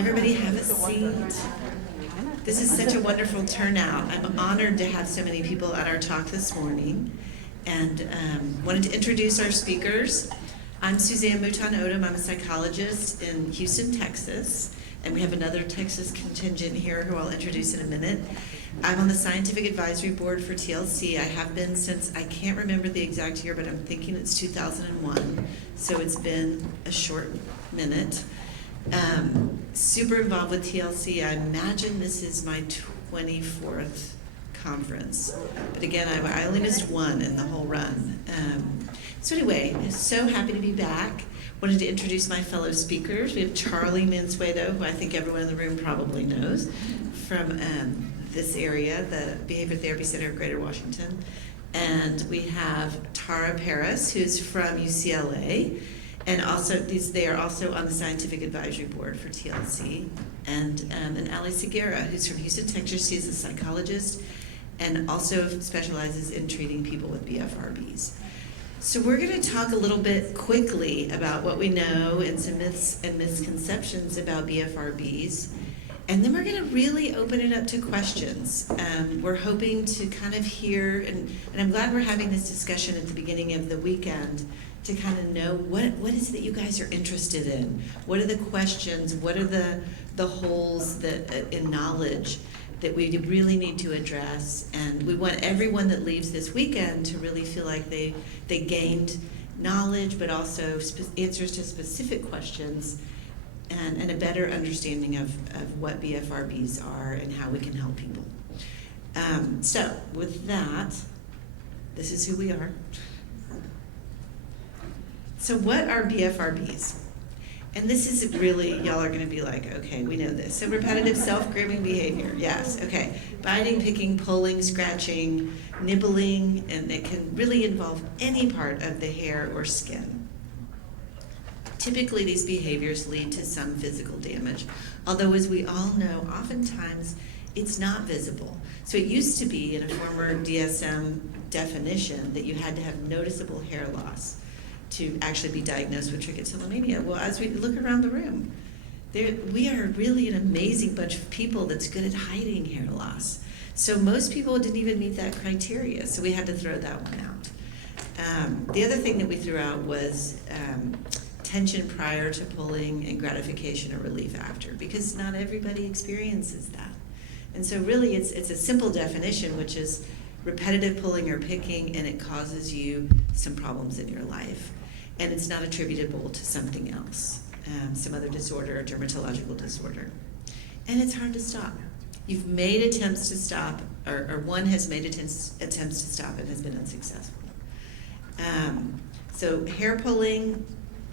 Everybody have a seat. This is such a wonderful turnout. I'm honored to have so many people at our talk this morning, and wanted to introduce our speakers. I'm Suzanne Mouton-Odom. I'm a psychologist in Houston, Texas, and we have another Texas contingent here who I'll introduce in a minute. I'm on the Scientific Advisory Board for TLC. I have been since, I can't remember the exact year, but I'm thinking it's 2001, so it's been a short minute. Super involved with TLC. I imagine this is my 24th conference, but again, I only missed one in the whole run. So anyway, so happy to be back. Wanted to introduce my fellow speakers. We have Charlie Mansueto, who I think everyone in the room probably knows, from this area, the Behavior Therapy Center of Greater Washington. And we have Tara Paris, who's from UCLA, and also they are also on the Scientific Advisory Board for TLC. And Ali Segura, who's from Houston, Texas. She's a psychologist and also specializes in treating people with BFRBs. So we're going to talk a little bit quickly about what we know and some myths and misconceptions about BFRBs. And then we're going to really open it up to questions. We're hoping to kind of hear, and I'm glad we're having this discussion at the beginning of the weekend to kind of know what is it that you guys are interested in? What are the questions? What are the holes that in knowledge that we really need to address? And we want everyone that leaves this weekend to really feel like they gained knowledge, but also answers to specific questions and a better understanding of what BFRBs are and how we can help people. So with that, this is who we are. So what are BFRBs? And this is really, y'all are going to be like, okay, we know this. So repetitive self-grooming behavior, yes, okay. Biting, picking, pulling, scratching, nibbling, and it can really involve any part of the hair or skin. Typically, these behaviors lead to some physical damage, although as we all know, oftentimes it's not visible. So it used to be in a former DSM definition that you had to have noticeable hair loss to actually be diagnosed with trichotillomania. Well, as we look around the room, we are really an amazing bunch of people that's good at hiding hair loss. So most people didn't even meet that criteria, so we had to throw that one out. The other thing that we threw out was tension prior to pulling and gratification or relief after, because not everybody experiences that. And so really it's a simple definition, which is repetitive pulling or picking, and it causes you some problems in your life. And it's not attributable to something else, some other disorder, dermatological disorder. And it's hard to stop. You've made attempts to stop, or one has made attempts to stop and has been unsuccessful. So hair pulling,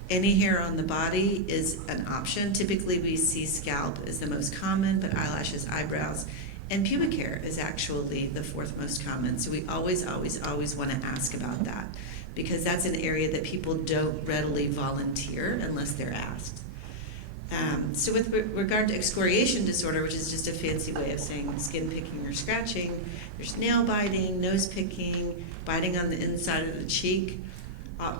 any hair on the body is an option. Typically we see scalp as the most common, but eyelashes, eyebrows, and pubic hair is actually the fourth most common. So we always want to ask about that, because that's an area that people don't readily volunteer unless they're asked. So with regard to excoriation disorder, which is just a fancy way of saying skin picking or scratching, there's nail biting, nose picking, biting on the inside of the cheek.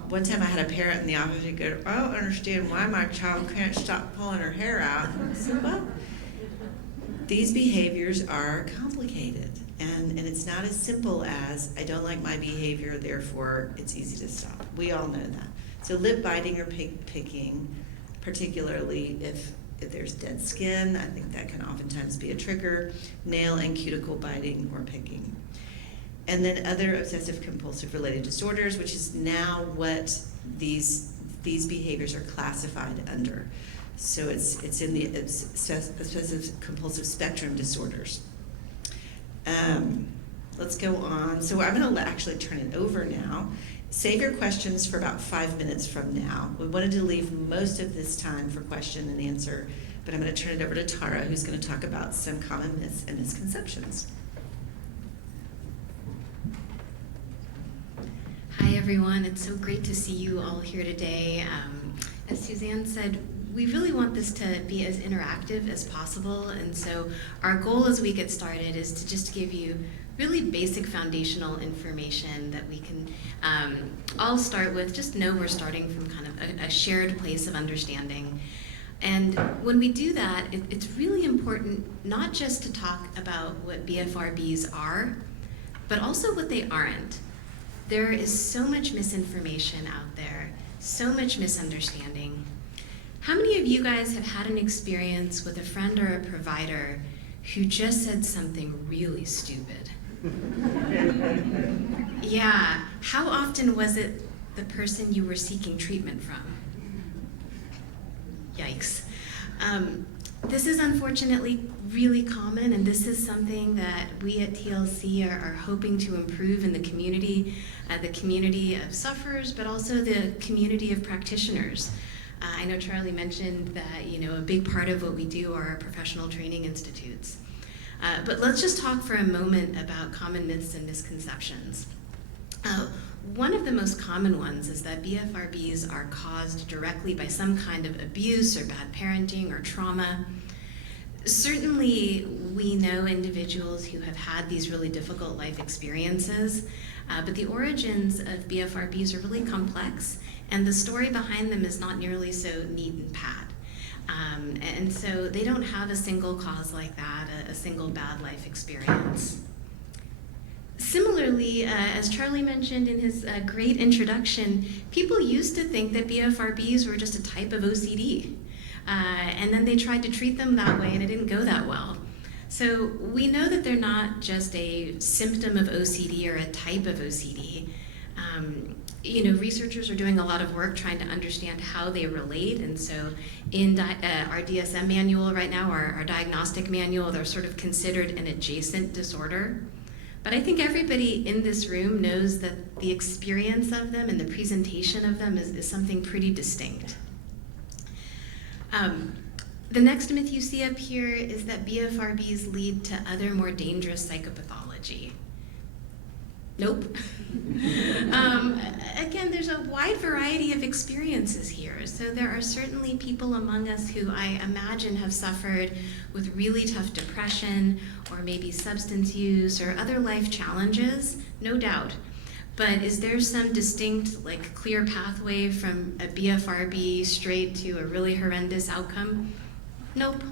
One time I had a parent in the office who go, I don't understand why my child can't stop pulling her hair out. I said, well, these behaviors are complicated, and it's not as simple as, I don't like my behavior, therefore it's easy to stop. We all know that. So lip biting or picking, particularly if there's dead skin, I think that can oftentimes be a trigger. Nail and cuticle biting or picking. And then other obsessive compulsive related disorders, which is now what these behaviors are classified under. So it's in the obsessive compulsive spectrum disorders. Let's go on. So I'm going to actually turn it over now. Save your questions for about 5 minutes from now. We wanted to leave most of this time for question and answer, but I'm going to turn it over to Tara, who's going to talk about some common myths and misconceptions. Hi everyone, it's so great to see you all here today. As Suzanne said, we really want this to be as interactive as possible, and so our goal as we get started is to just give you really basic foundational information that we can all start with. Just know we're starting from kind of a shared place of understanding. And when we do that, it's really important not just to talk about what BFRBs are, but also what they aren't. There is so much misinformation out there, so much misunderstanding. How many of you guys have had an experience with a friend or a provider who just said something really stupid? Yeah, how often was it the person you were seeking treatment from? Yikes. This is unfortunately really common, and this is something that we at TLC are hoping to improve in the community of sufferers, but also the community of practitioners. I know Charlie mentioned that, a big part of what we do are our professional training institutes. But let's just talk for a moment about common myths and misconceptions. One of the most common ones is that BFRBs are caused directly by some kind of abuse or bad parenting or trauma. Certainly, we know individuals who have had these really difficult life experiences, but the origins of BFRBs are really complex, and the story behind them is not nearly so neat and pat. And so they don't have a single cause like that, a single bad life experience. Similarly, as Charlie mentioned in his great introduction, people used to think that BFRBs were just a type of OCD. And then they tried to treat them that way and it didn't go that well. So we know that they're not just a symptom of OCD or a type of OCD. Researchers are doing a lot of work trying to understand how they relate, and so in our DSM manual right now, our diagnostic manual, they're sort of considered an adjacent disorder. But I think everybody in this room knows that the experience of them and the presentation of them is something pretty distinct. The next myth you see up here is that BFRBs lead to other more dangerous psychopathology. Nope. Again, there's a wide variety of experiences here. So there are certainly people among us who I imagine have suffered with really tough depression or maybe substance use or other life challenges, no doubt. But is there some distinct, clear pathway from a BFRB straight to a really horrendous outcome? Nope.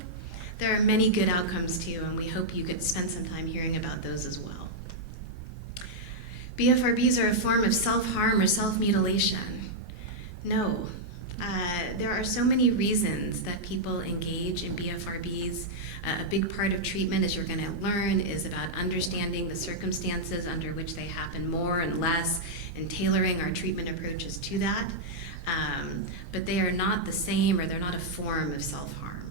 There are many good outcomes too, and we hope you could spend some time hearing about those as well. BFRBs are a form of self-harm or self-mutilation. No. There are so many reasons that people engage in BFRBs. A big part of treatment, as you're going to learn, is about understanding the circumstances under which they happen more and less and tailoring our treatment approaches to that. But they are not the same, or they're not a form of self-harm.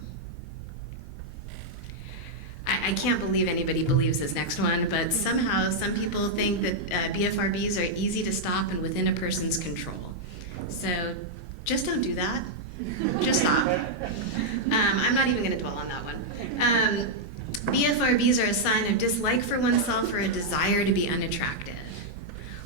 I can't believe anybody believes this next one, but somehow some people think that BFRBs are easy to stop and within a person's control. So just don't do that. Just stop. I'm not even going to dwell on that one. BFRBs are a sign of dislike for oneself or a desire to be unattractive.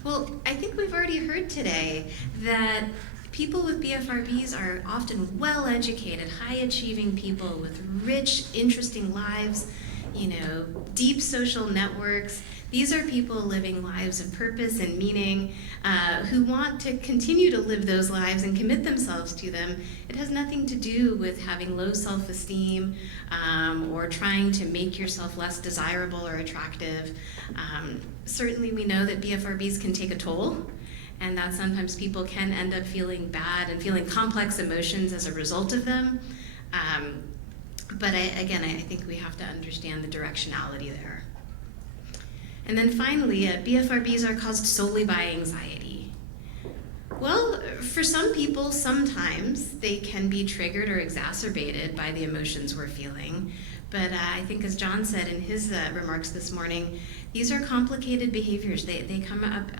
Well, I think we've already heard today that people with BFRBs are often well-educated, high-achieving people with rich, interesting lives, deep social networks. These are people living lives of purpose and meaning, who want to continue to live those lives and commit themselves to them. It has nothing to do with having low self-esteem or trying to make yourself less desirable or attractive. Certainly we know that BFRBs can take a toll, and that sometimes people can end up feeling bad and feeling complex emotions as a result of them. But I think we have to understand the directionality there. And then finally, BFRBs are caused solely by anxiety. Well, for some people, sometimes they can be triggered or exacerbated by the emotions we're feeling. But I think, as John said in his remarks this morning, these are complicated behaviors. They come up,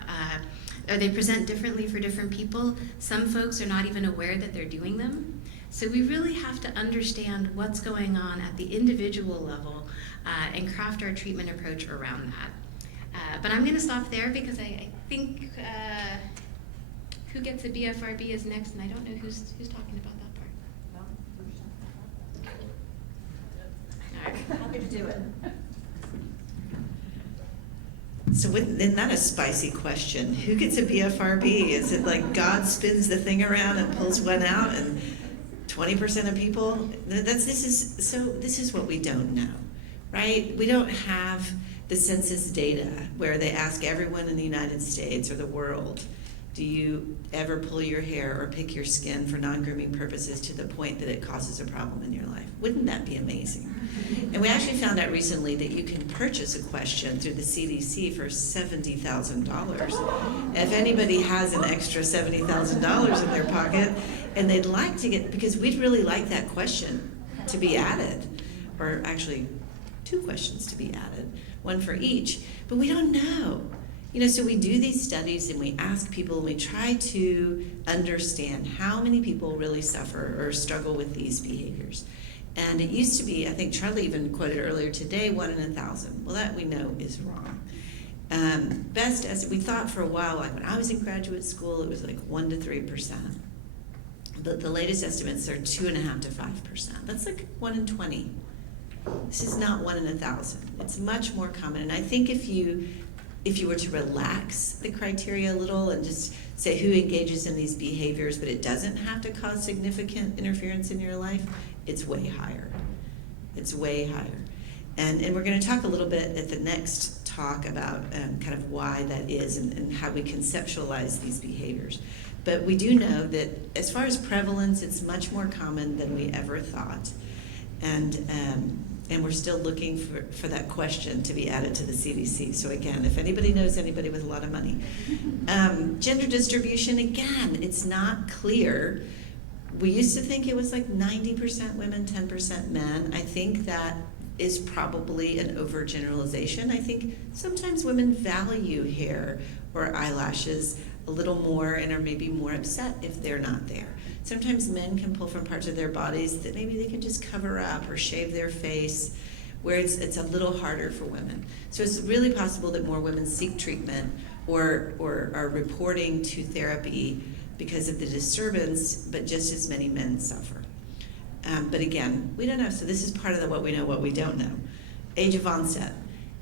or they present differently for different people. Some folks are not even aware that they're doing them. So we really have to understand what's going on at the individual level and craft our treatment approach around that. But I'm going to stop there because I think who gets a BFRB is next, and I don't know who's talking about that part. All right. Happy to do it. So isn't that a spicy question? Who gets a BFRB? Is it like God spins the thing around and pulls one out and 20% of people, this is what we don't know, right? We don't have the census data where they ask everyone in the United States or the world, do you ever pull your hair or pick your skin for non-grooming purposes to the point that it causes a problem in your life? Wouldn't that be amazing? And we actually found out recently that you can purchase a question through the CDC for $70,000. If anybody has an extra $70,000 in their pocket and they'd like to get, because we'd really like that question to be added, or actually 2 questions to be added, 1 for each, but we don't know. So we do these studies and we ask people and we try to understand how many people really suffer or struggle with these behaviors. And it used to be, I think Charlie even quoted earlier today, 1 in 1,000. Well, that we know is wrong. Best as we thought for a while, like when I was in graduate school, it was like 1 to 3%. But the latest estimates are 2.5 to 5%. That's like 1 in 20. This is not 1 in 1,000. It's much more common. And I think if you were to relax the criteria a little and just say who engages in these behaviors, but it doesn't have to cause significant interference in your life, it's way higher. It's way higher. And we're going to talk a little bit at the next talk about kind of why that is and how we conceptualize these behaviors. But we do know that as far as prevalence, it's much more common than we ever thought. And we're still looking for that question to be added to the CDC. So again, if anybody knows anybody with a lot of money. Gender distribution, again, it's not clear. We used to think it was like 90% women, 10% men. I think that is probably an overgeneralization. I think sometimes women value hair or eyelashes a little more and are maybe more upset if they're not there. Sometimes men can pull from parts of their bodies that maybe they can just cover up or shave their face, where it's a little harder for women. So it's really possible that more women seek treatment or are reporting to therapy because of the disturbance, but just as many men suffer. But again, we don't know. So this is part of what we know, what we don't know. Age of onset.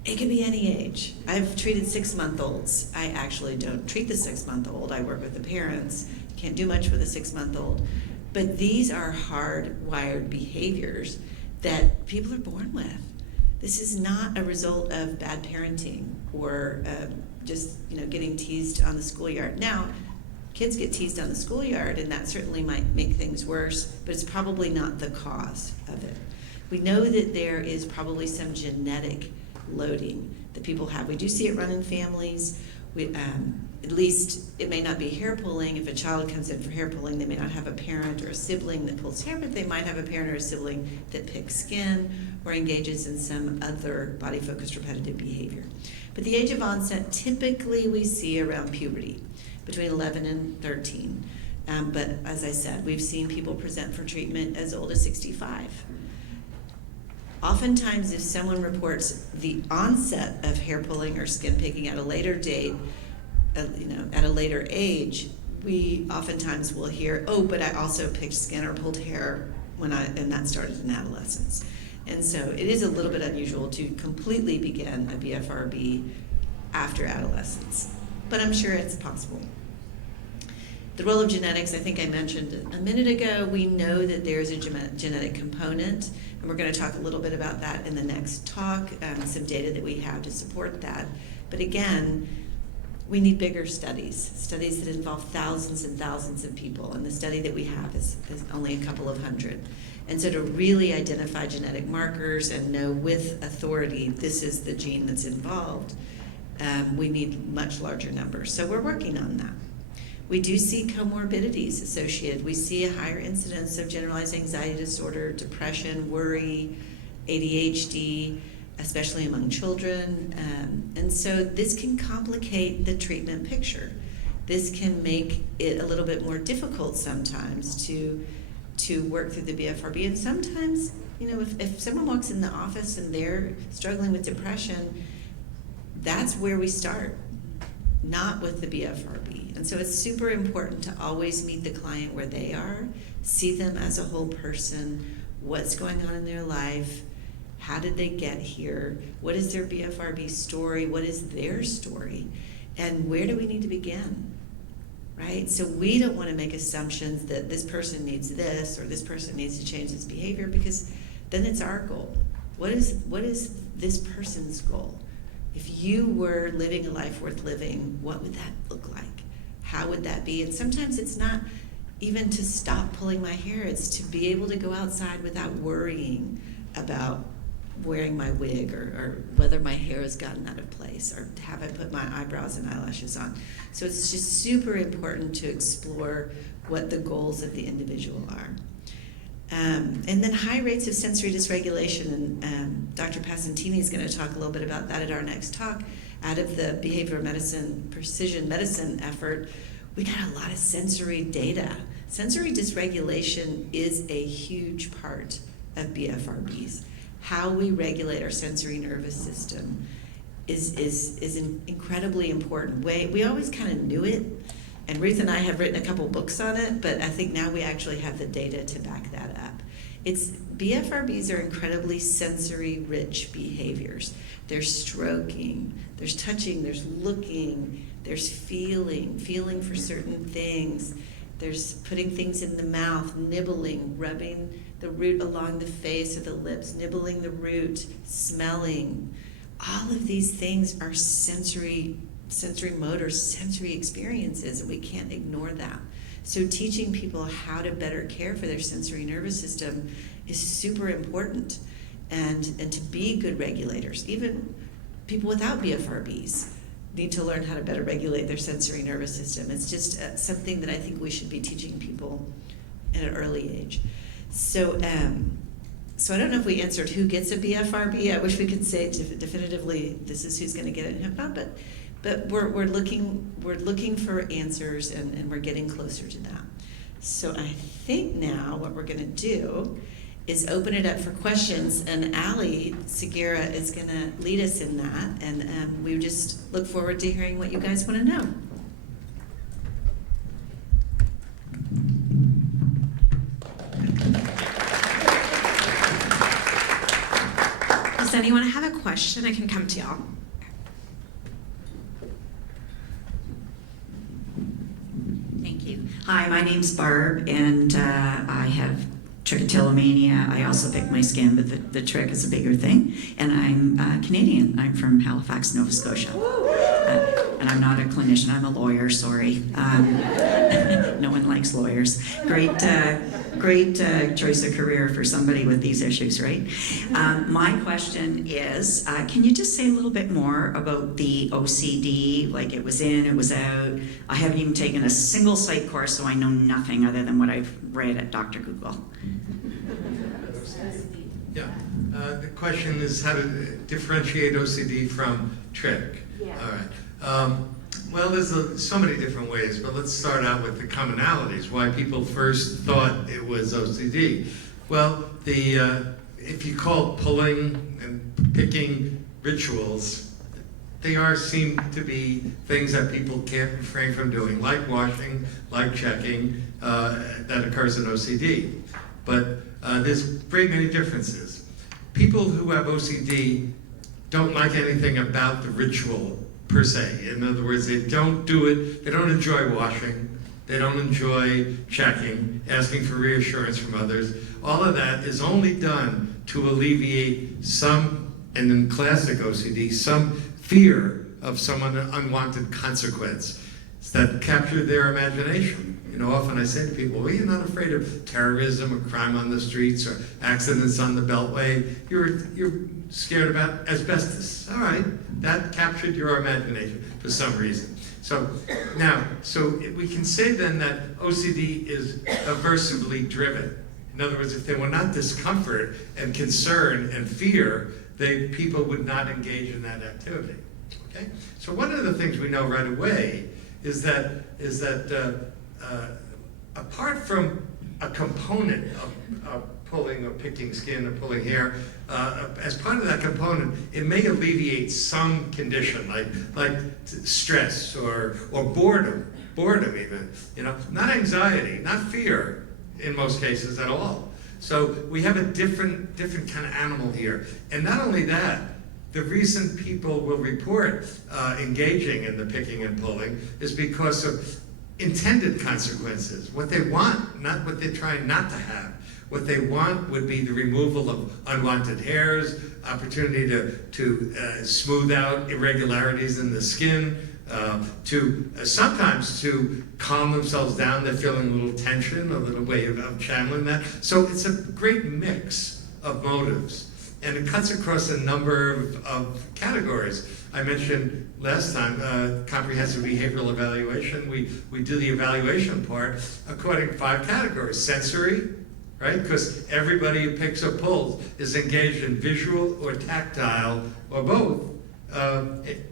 It could be any age. I've treated 6-month-olds. I actually don't treat the 6-month-old. I work with the parents. Can't do much with a 6-month-old. But these are hardwired behaviors that people are born with. This is not a result of bad parenting or just getting teased on the schoolyard. Now, kids get teased on the schoolyard, and that certainly might make things worse, but it's probably not the cause of it. We know that there is probably some genetic loading that people have. We do see it run in families. At least it may not be hair pulling. If a child comes in for hair pulling, they may not have a parent or a sibling that pulls hair, but they might have a parent or a sibling that picks skin or engages in some other body-focused repetitive behavior. But the age of onset, typically we see around puberty, between 11 and 13. But as I said, we've seen people present for treatment as old as 65. Oftentimes, if someone reports the onset of hair pulling or skin picking at a later date, at a later age, we oftentimes will hear, oh, but I also picked skin or pulled hair and that started in adolescence. And so it is a little bit unusual to completely begin a BFRB after adolescence, but I'm sure it's possible. The role of genetics, I think I mentioned a minute ago. We know that there's a genetic component, and we're going to talk a little bit about that in the next talk, some data that we have to support that. But again, we need bigger studies that involve thousands and thousands of people, and the study that we have is only a couple of hundred. And so to really identify genetic markers and know with authority this is the gene that's involved, we need much larger numbers. So we're working on that. We do see comorbidities associated. We see a higher incidence of generalized anxiety disorder, depression, worry, ADHD, especially among children. And so this can complicate the treatment picture. This can make it a little bit more difficult sometimes to work through the BFRB. And sometimes, if someone walks in the office and they're struggling with depression, that's where we start, not with the BFRB. And so it's super important to always meet the client where they are, see them as a whole person, what's going on in their life, how did they get here, what is their BFRB story, what is their story, and where do we need to begin? right? So we don't want to make assumptions that this person needs this or this person needs to change this behavior, because then it's our goal. What is this person's goal? If you were living a life worth living, what would that look like? How would that be? And sometimes it's not even to stop pulling my hair, it's to be able to go outside without worrying about wearing my wig or whether my hair has gotten out of place or have I put my eyebrows and eyelashes on. So it's just super important to explore what the goals of the individual are. And then high rates of sensory dysregulation, and Dr. Passantini is going to talk a little bit about that at our next talk. Out of the behavioral medicine, precision medicine effort, we got a lot of sensory data. Sensory dysregulation is a huge part of BFRBs. How we regulate our sensory nervous system is incredibly important. We always kind of knew it, and Ruth and I have written a couple books on it, but I think now we actually have the data to back that up. BFRBs are incredibly sensory-rich behaviors. There's stroking, there's touching, there's looking, there's feeling for certain things. There's putting things in the mouth, nibbling, rubbing the root along the face or the lips, nibbling the root, smelling. All of these things are sensory motor, sensory experiences, and we can't ignore that. So teaching people how to better care for their sensory nervous system is super important, and to be good regulators. Even people without BFRBs need to learn how to better regulate their sensory nervous system. It's just something that I think we should be teaching people at an early age. So I don't know if we answered who gets a BFRB. I wish we could say definitively this is who's going to get it and who not, but we're looking for answers, and we're getting closer to that. So I think now what we're going to do is open it up for questions, and Ali Segura is going to lead us in that, and we just look forward to hearing what you guys want to know. Does anyone have a question? I can come to y'all. Thank you. Hi, my name's Barb, and I have trichotillomania. I also pick my skin, but the trick is a bigger thing. And I'm Canadian. I'm from Halifax, Nova Scotia. And I'm not a clinician. I'm a lawyer, sorry. No one likes lawyers. Great choice of career for somebody with these issues, right? My question is, can you just say a little bit more about the OCD, like it was in, it was out? I haven't even taken a single psych course, so I know nothing other than what I've read at Dr. Google. Yeah, the question is how to differentiate OCD from trick. Yeah. All right. Well, there's so many different ways, but let's start out with the commonalities, why people first thought it was OCD. Well, if you call pulling and picking rituals, they seem to be things that people can't refrain from doing, like washing, like checking, that occurs in OCD. But there's great many differences. People who have OCD don't like anything about the ritual per se. In other words, they don't do it, they don't enjoy washing, they don't enjoy checking, asking for reassurance from others. All of that is only done to alleviate some, and in classic OCD, some fear of some unwanted consequence that capture their imagination. You know, often I say to people, well, you're not afraid of terrorism or crime on the streets or accidents on the Beltway. You're scared about asbestos. All right, that captured your imagination for some reason. So we can say then that OCD is aversively driven. In other words, if there were not discomfort and concern and fear, people would not engage in that activity. Okay? So one of the things we know right away is that apart from a component of pulling or picking skin or pulling hair, as part of that component, it may alleviate some condition like stress or boredom even. You know, not anxiety, not fear in most cases at all. So we have a different kind of animal here, and not only that. The reason people will report engaging in the picking and pulling is because of intended consequences, what they want, not what they're trying not to have. What they want would be the removal of unwanted hairs, opportunity to smooth out irregularities in the skin, sometimes to calm themselves down. They're feeling a little tension, a little way of channeling that. So it's a great mix of motives, and it cuts across a number of categories. I mentioned last time comprehensive behavioral evaluation. We do the evaluation part according to 5 categories: sensory, right? Because everybody who picks or pulls is engaged in visual or tactile or both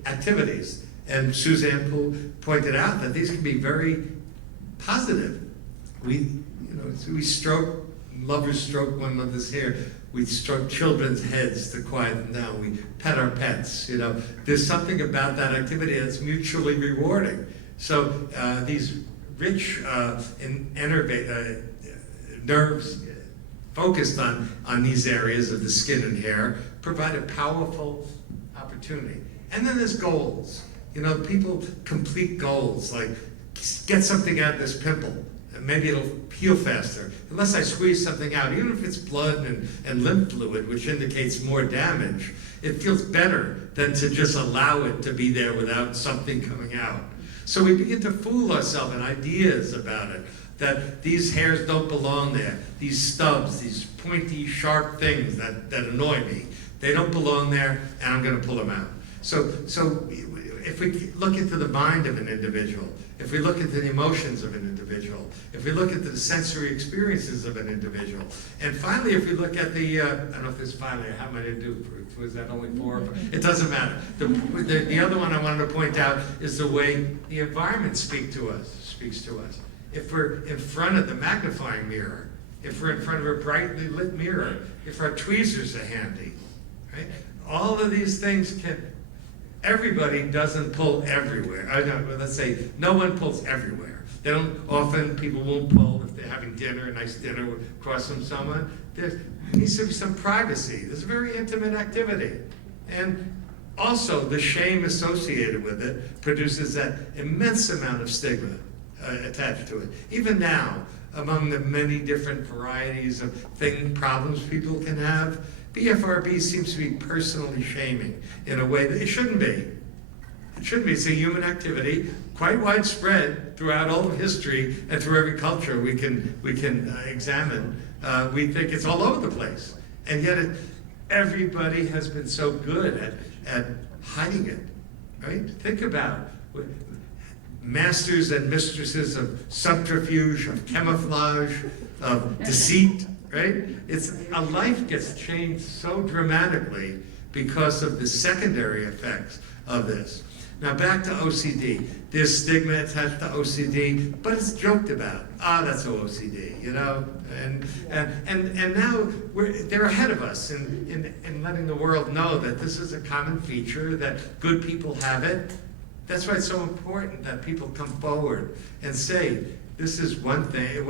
activities. And Suzanne pointed out that these can be very positive. We stroke, lovers stroke one another's hair. We stroke children's heads to quiet them down. We pet our pets. There's something about that activity that's mutually rewarding. So these rich nerves focused on these areas of the skin and hair provide a powerful opportunity. And then there's goals. People complete goals, like get something out of this pimple, and maybe it'll heal faster. Unless I squeeze something out, even if it's blood and lymph fluid, which indicates more damage, it feels better than to just allow it to be there without something coming out. So we begin to fool ourselves in ideas about it, that these hairs don't belong there, these stubs, these pointy, sharp things that annoy me, they don't belong there, and I'm going to pull them out. So if we look into the mind of an individual, if we look into the emotions of an individual, if we look into the sensory experiences of an individual, and finally, if we look at the, I don't know if this finally, how many to do? Was that only 4? It doesn't matter. The other one I wanted to point out is the way the environment speaks to us. If we're in front of the magnifying mirror, if we're in front of a brightly lit mirror, if our tweezers are handy, right? All of these things everybody doesn't pull everywhere. Let's say no one pulls everywhere. People won't pull if they're having dinner, a nice dinner across from someone. There needs to be some privacy. This is a very intimate activity. And also the shame associated with it produces that immense amount of stigma attached to it. Even now, among the many different varieties of problems people can have, BFRB seems to be personally shaming in a way that it shouldn't be. It shouldn't be. It's a human activity, quite widespread throughout all of history and through every culture we can examine. We think it's all over the place, and yet everybody has been so good at hiding it. Right? Think about masters and mistresses of subterfuge, of camouflage, of deceit. Right? A life gets changed so dramatically because of the secondary effects of this. Now back to OCD. There's stigma attached to OCD, but it's joked about. That's OCD, And now they're ahead of us in letting the world know that this is a common feature, that good people have it. That's why it's so important that people come forward and say, this is one thing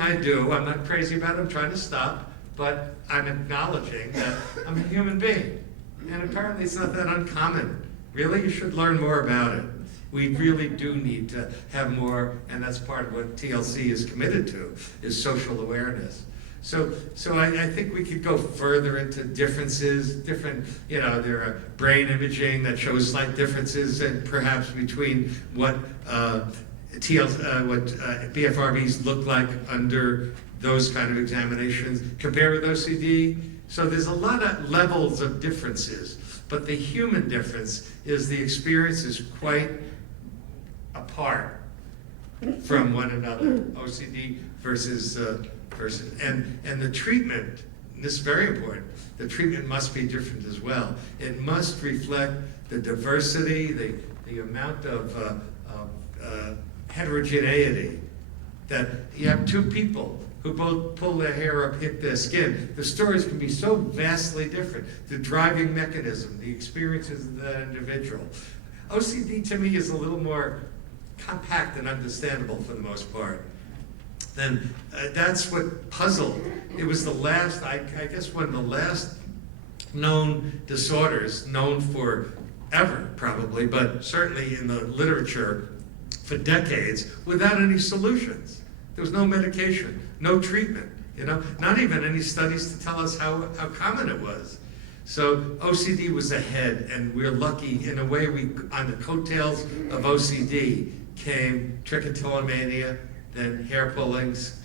I do. I'm not crazy about it, I'm trying to stop, but I'm acknowledging that I'm a human being. And apparently it's not that uncommon. Really, you should learn more about it. We really do need to have more, and that's part of what TLC is committed to, is social awareness. So I think we could go further into differences, there are brain imaging that shows slight differences and perhaps between what BFRBs look like under those kind of examinations compared with OCD. So there's a lot of levels of differences, but the human difference is the experience is quite apart from one another, OCD versus and the treatment, and this is very important, the treatment must be different as well. It must reflect the diversity, the amount of heterogeneity, that you have 2 people who both pull their hair up, hit their skin. The stories can be so vastly different. The driving mechanism, the experiences of that individual. OCD to me is a little more compact and understandable for the most part. Then that's what puzzled. It was the last, I guess one of the last known disorders, known for ever probably, but certainly in the literature, for decades without any solutions. There was no medication, no treatment, not even any studies to tell us how common it was. So OCD was ahead, and we're lucky in a way. On the coattails of OCD came trichotillomania, then hair pullings,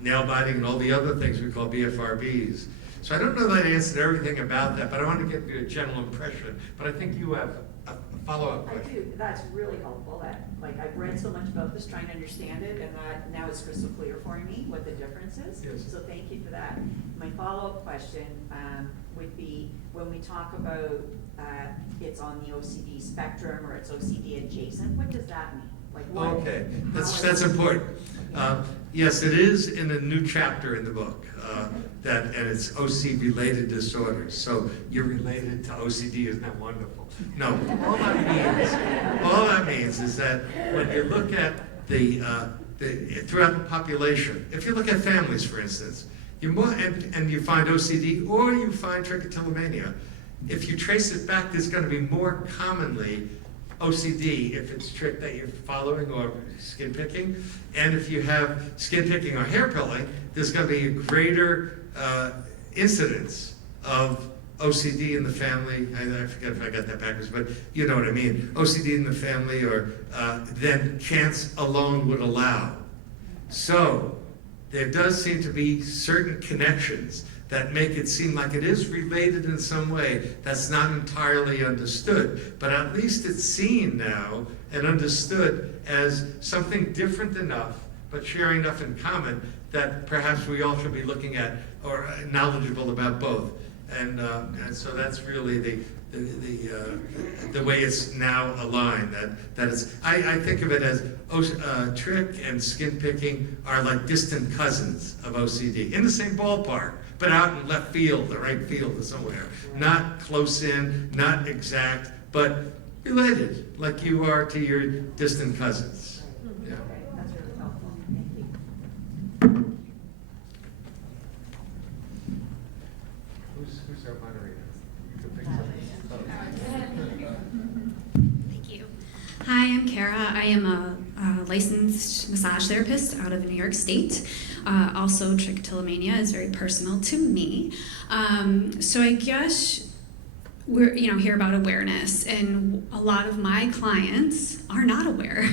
nail biting, and all the other things we call BFRBs. So I don't know that I answered everything about that, but I want to give you a general impression. But I think you have a follow-up question. I do. That's really helpful. I've read so much about this, trying to understand it, and that now it's crystal clear for me what the difference is. Yes. So thank you for that. My follow-up question would be, when we talk about it's on the OCD spectrum or it's OCD adjacent, what does that mean? Okay, that's important. Yes, it is in a new chapter in the book, and it's OC-related disorders. So you're related to OCD, isn't that wonderful? No, all that means is that when you look at throughout the population, if you look at families, for instance, and you find OCD or you find trichotillomania, if you trace it back, there's going to be more commonly OCD if it's trick that you're following or skin picking. And if you have skin picking or hair pulling, there's going to be a greater incidence of OCD in the family. I forget if I got that backwards, but you know what I mean. OCD in the family or than chance alone would allow. So there does seem to be certain connections that make it seem like it is related in some way that's not entirely understood. But at least it's seen now and understood as something different enough, but sharing enough in common, that perhaps we all should be looking at or knowledgeable about both. And so that's really the way it's now aligned. That is, I think of it as trick and skin picking are like distant cousins of OCD, in the same ballpark, but out in left field, the right field or somewhere. Not close in, not exact, but related, like you are to your distant cousins. Yeah. Okay, that's really helpful. Thank you. Who's our moderator? You can pick somebody. Thank you. Hi, I'm Kara. I am a licensed massage therapist out of New York State. Also, trichotillomania is very personal to me. So I guess we're hear about awareness, and a lot of my clients are not aware.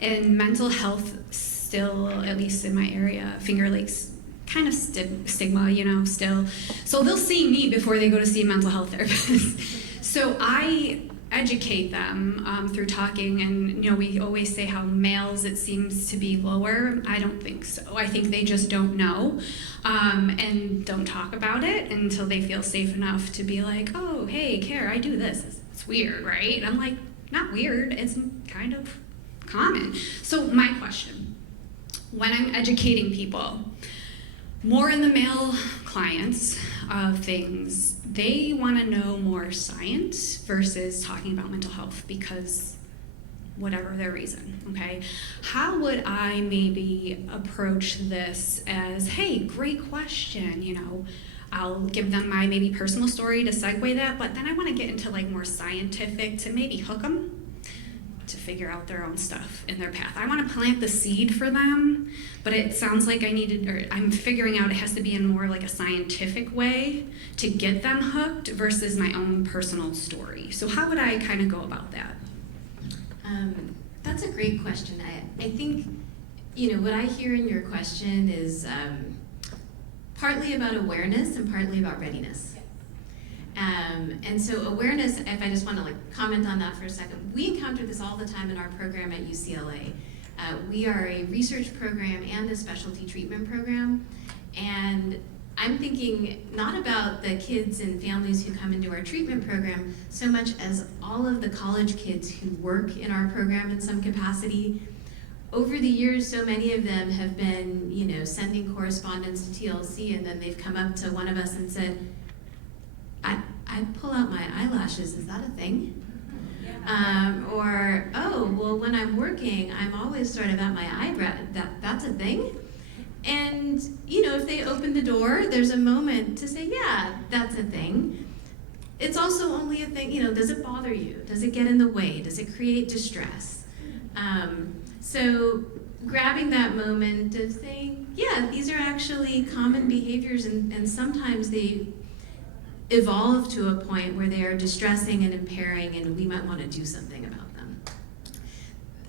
And mental health still, at least in my area, Finger Lakes, kind of stigma, still. So they'll see me before they go to see a mental health therapist. So I educate them through talking, and we always say how males it seems to be lower. I don't think so. I think they just don't know and don't talk about it until they feel safe enough to be like, oh, hey, Care, I do this. It's weird, right? And I'm like, not weird. It's kind of common. So my question, when I'm educating people, more in the male clients of things, they want to know more science versus talking about mental health because whatever their reason, okay? How would I maybe approach this as, hey, great question, I'll give them my maybe personal story to segue that, but then I want to get into like more scientific to maybe hook them to figure out their own stuff in their path. I want to plant the seed for them, but it sounds like I'm figuring out it has to be in more like a scientific way to get them hooked versus my own personal story. So how would I kind of go about that? That's a great question. I think, what I hear in your question is partly about awareness and partly about readiness. And so awareness, if I just want to comment on that for a second, we encounter this all the time in our program at UCLA. We are a research program and a specialty treatment program, and I'm thinking not about the kids and families who come into our treatment program so much as all of the college kids who work in our program in some capacity. Over the years, so many of them have been, sending correspondence to TLC, and then they've come up to one of us and said, I pull out my eyelashes, is that a thing? Or, oh, well, when I'm working, I'm always sort of at my eyebrow, that's a thing? And, if they open the door, there's a moment to say, yeah, that's a thing. It's also only a thing, does it bother you? Does it get in the way? Does it create distress? So grabbing that moment of saying, yeah, these are actually common behaviors, and sometimes they evolve to a point where they are distressing and impairing, and we might want to do something about them.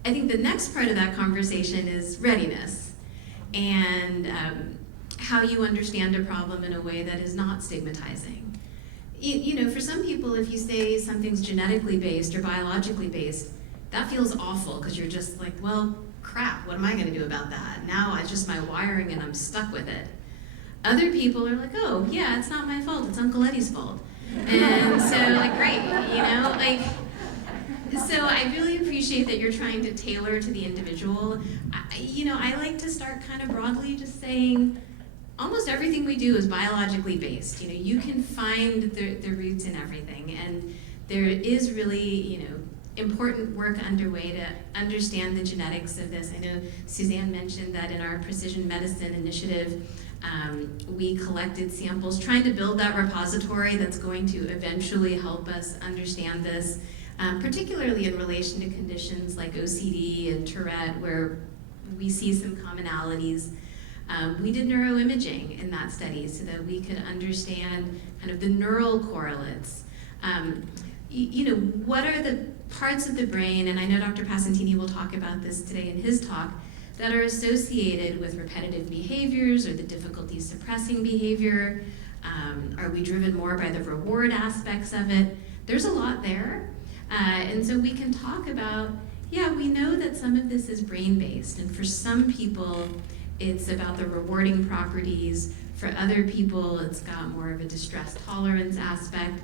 I think the next part of that conversation is readiness, and how you understand a problem in a way that is not stigmatizing. You know, for some people, if you say something's genetically based or biologically based, that feels awful because you're just like, well, crap, what am I going to do about that? Now it's just my wiring and I'm stuck with it. Other people are like, oh, yeah, it's not my fault, it's Uncle Eddie's fault. And so, like, great, you know, like, so I really appreciate that you're trying to tailor to the individual. I like to start kind of broadly just saying, almost everything we do is biologically based. You know, you can find the roots in everything, and there is really, important work underway to understand the genetics of this. I know Suzanne mentioned that in our precision medicine initiative, we collected samples trying to build that repository that's going to eventually help us understand this, particularly in relation to conditions like OCD and Tourette, where we see some commonalities. We did neuroimaging in that study so that we could understand kind of the neural correlates. What are the parts of the brain, and I know Dr. Passantini will talk about this today in his talk, that are associated with repetitive behaviors or the difficulty suppressing behavior? Are we driven more by the reward aspects of it? There's a lot there. And so we can talk about, yeah, we know that some of this is brain-based, and for some people, it's about the rewarding properties. For other people, it's got more of a distress tolerance aspect.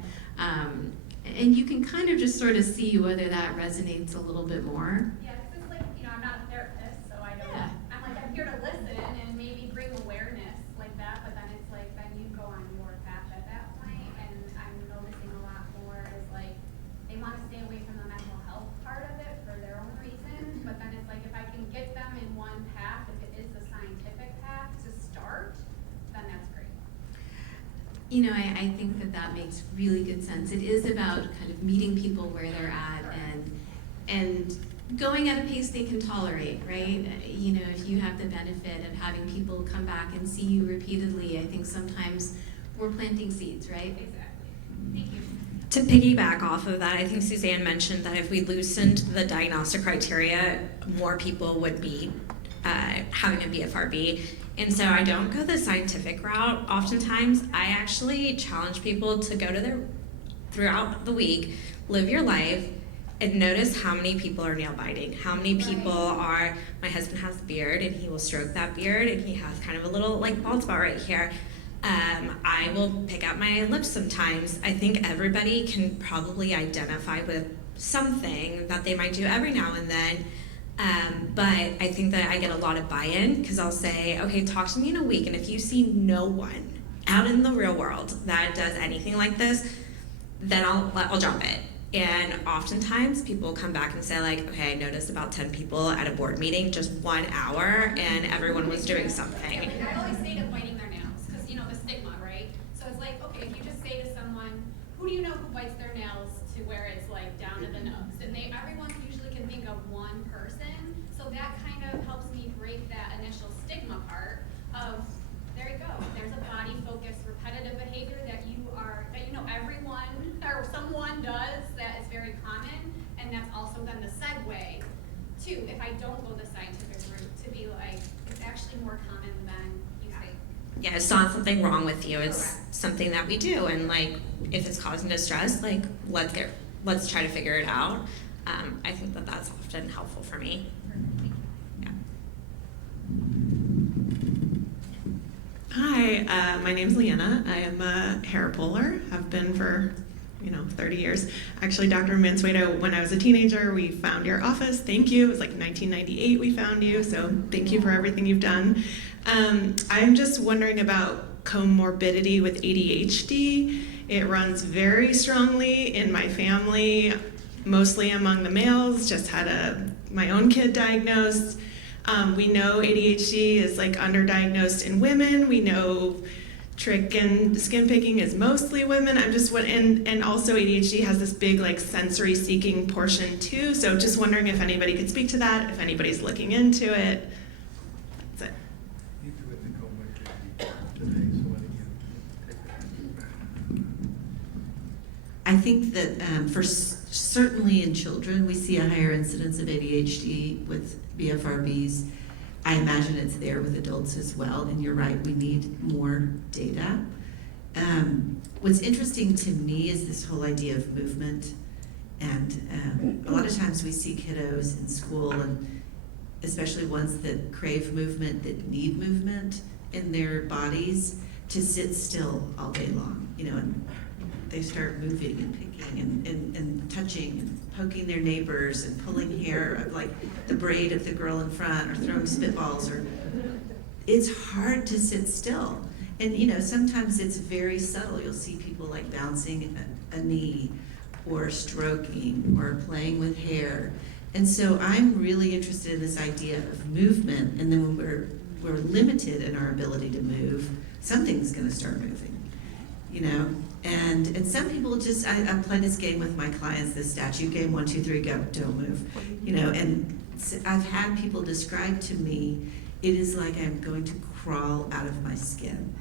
And you can kind of just sort of see whether that resonates a little bit more. Yeah, because it's like, I'm not a therapist, so I don't, Yeah. I'm here to listen and maybe bring awareness like that, but then it's like, then you go on your path at that point, and I'm noticing a lot more is like, they want to stay away from the mental health part of it for their own reasons, but then it's like, if I can get them in one path, if it is the scientific path to start, then that's great. I think that makes really good sense. It is about kind of meeting people where they're at and going at a pace they can tolerate, right? If you have the benefit of having people come back and see you repeatedly, I think sometimes we're planting seeds, right? Exactly. Thank you. To piggyback off of that, I think Suzanne mentioned that if we loosened the diagnostic criteria, more people would be having a BFRB. And so I don't go the scientific route. Oftentimes, I actually challenge people to go to throughout the week, live your life, and notice how many people are nail biting. How many people are, my husband has a beard and he will stroke that beard and he has kind of a little bald spot right here. I will pick out my lips sometimes. I think everybody can probably identify with something that they might do every now and then. But I think that I get a lot of buy-in because I'll say, okay, talk to me in a week, and if you see no one out in the real world that does anything like this, then I'll drop it. And oftentimes people come back and say okay, I noticed about 10 people at a board meeting, just 1 hour, and everyone was doing something. I always say to biting their nails, because the stigma, right? So it's like, okay, if you just say to someone, who do you know who bites their nails to where it's down to the nose? And everyone usually can think of one person, so that kind of helps me break that initial stigma part of, there you go, there's a body-focused repetitive behavior that everyone or someone does that is very common, and that's also then the segue to, if I don't go the scientific route, to be it's actually more common than you think. Yeah, it's not something wrong with you. It's something that we do, and if it's causing distress, let's try to figure it out. I think that that's often helpful for me. Yeah. Hi, my name's Leanna. I am a hair puller. Have been for 30 years. Actually, Dr. Mansueto, when I was a teenager, we found your office. Thank you. It was 1998 we found you, so thank you for everything you've done. I'm just wondering about comorbidity with ADHD. It runs very strongly in my family, mostly among the males. Just had my own kid diagnosed. We know ADHD is underdiagnosed in women. We know trick and skin picking is mostly women. I'm just and also ADHD has this big like sensory seeking portion too. So just wondering if anybody could speak to that, if anybody's looking into it. That's it. You do it, Nicole, today, so why don't you take that? I think that certainly in children, we see a higher incidence of ADHD with BFRBs. I imagine it's there with adults as well, and you're right, we need more data. What's interesting to me is this whole idea of movement, and a lot of times we see kiddos in school, and especially ones that crave movement, that need movement in their bodies, to sit still all day long, and they start moving and picking and touching and poking their neighbors and pulling hair of like the braid of the girl in front, or throwing spitballs, or it's hard to sit still. And sometimes it's very subtle. You'll see people like bouncing a knee or stroking or playing with hair. And so I'm really interested in this idea of movement, and then when we're limited in our ability to move, something's gonna start moving, And some people just, I play this game with my clients, this statue game, 1, 2, 3, go, don't move, and I've had people describe to me, it is like I'm going to crawl out of my skin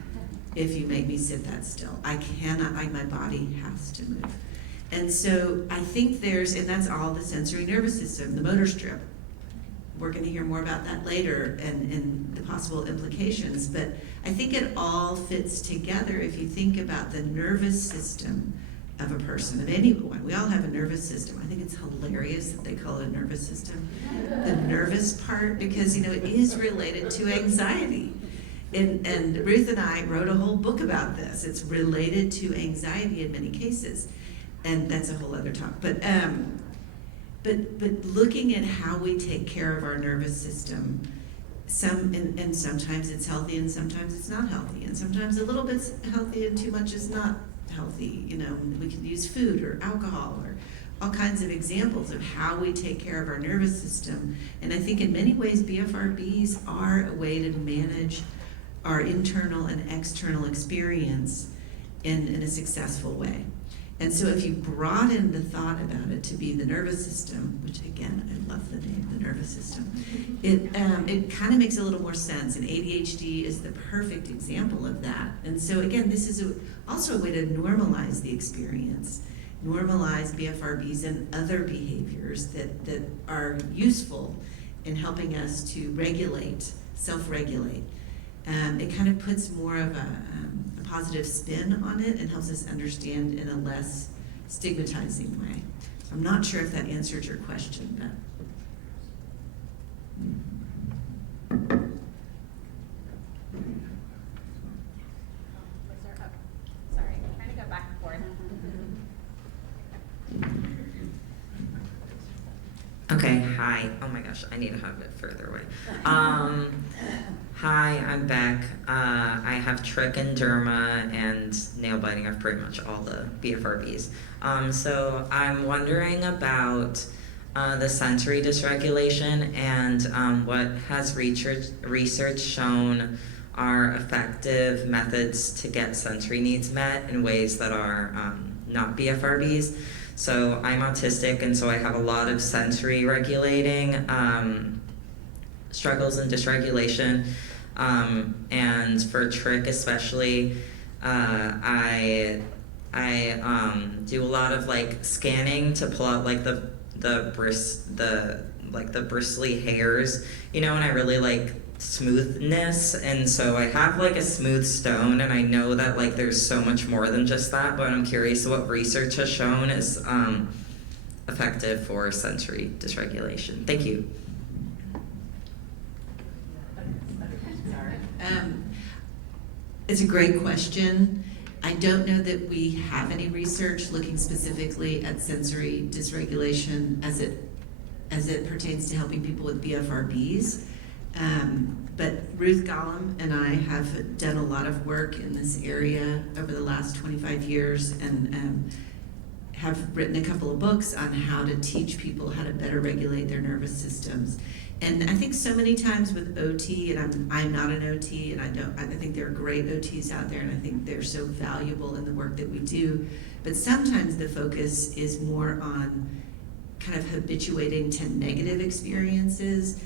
if you make me sit that still. I cannot, my body has to move. And so I think and that's all the sensory nervous system, the motor strip. We're going to hear more about that later and the possible implications, but I think it all fits together if you think about the nervous system of a person, of anyone. We all have a nervous system. I think it's hilarious that they call it a nervous system. The nervous part, because it is related to anxiety. And Ruth and I wrote a whole book about this. It's related to anxiety in many cases, and that's a whole other talk. But looking at how we take care of our nervous system, and sometimes it's healthy and sometimes it's not healthy, and sometimes a little bit's healthy and too much is not healthy. We can use food or alcohol or all kinds of examples of how we take care of our nervous system. And I think in many ways BFRBs are a way to manage our internal and external experience in a successful way. And so if you broaden the thought about it to be the nervous system, which again, I love the name, the nervous system, it kind of makes a little more sense, and ADHD is the perfect example of that. And so again, this is also a way to normalize the experience, normalize BFRBs and other behaviors that are useful in helping us to regulate, self-regulate. It kind of puts more of a positive spin on it and helps us understand in a less stigmatizing way. So I'm not sure if that answered your question, but. Sorry, I'm trying to go back and forth. Okay, hi. Oh my gosh, I need to have it further away. Hi, I'm Beck. I have trick and derma and nail biting. I have pretty much all the BFRBs. So I'm wondering about the sensory dysregulation and what has research shown are effective methods to get sensory needs met in ways that are not BFRBs. So I'm autistic, and so I have a lot of sensory regulating struggles and dysregulation. And for trick especially, I do a lot of like scanning to pull out like the bristly hairs, and I really like smoothness, and so I have like a smooth stone, and I know that like there's so much more than just that, but I'm curious what research has shown is effective for sensory dysregulation. Thank you. It's a great question. I don't know that we have any research looking specifically at sensory dysregulation as it pertains to helping people with BFRBs. But Ruth Gollum and I have done a lot of work in this area over the last 25 years and have written a couple of books on how to teach people how to better regulate their nervous systems. And I think so many times with OT, and I'm not an OT, and I think there are great OTs out there, and I think they're so valuable in the work that we do. But sometimes the focus is more on kind of habituating to negative experiences.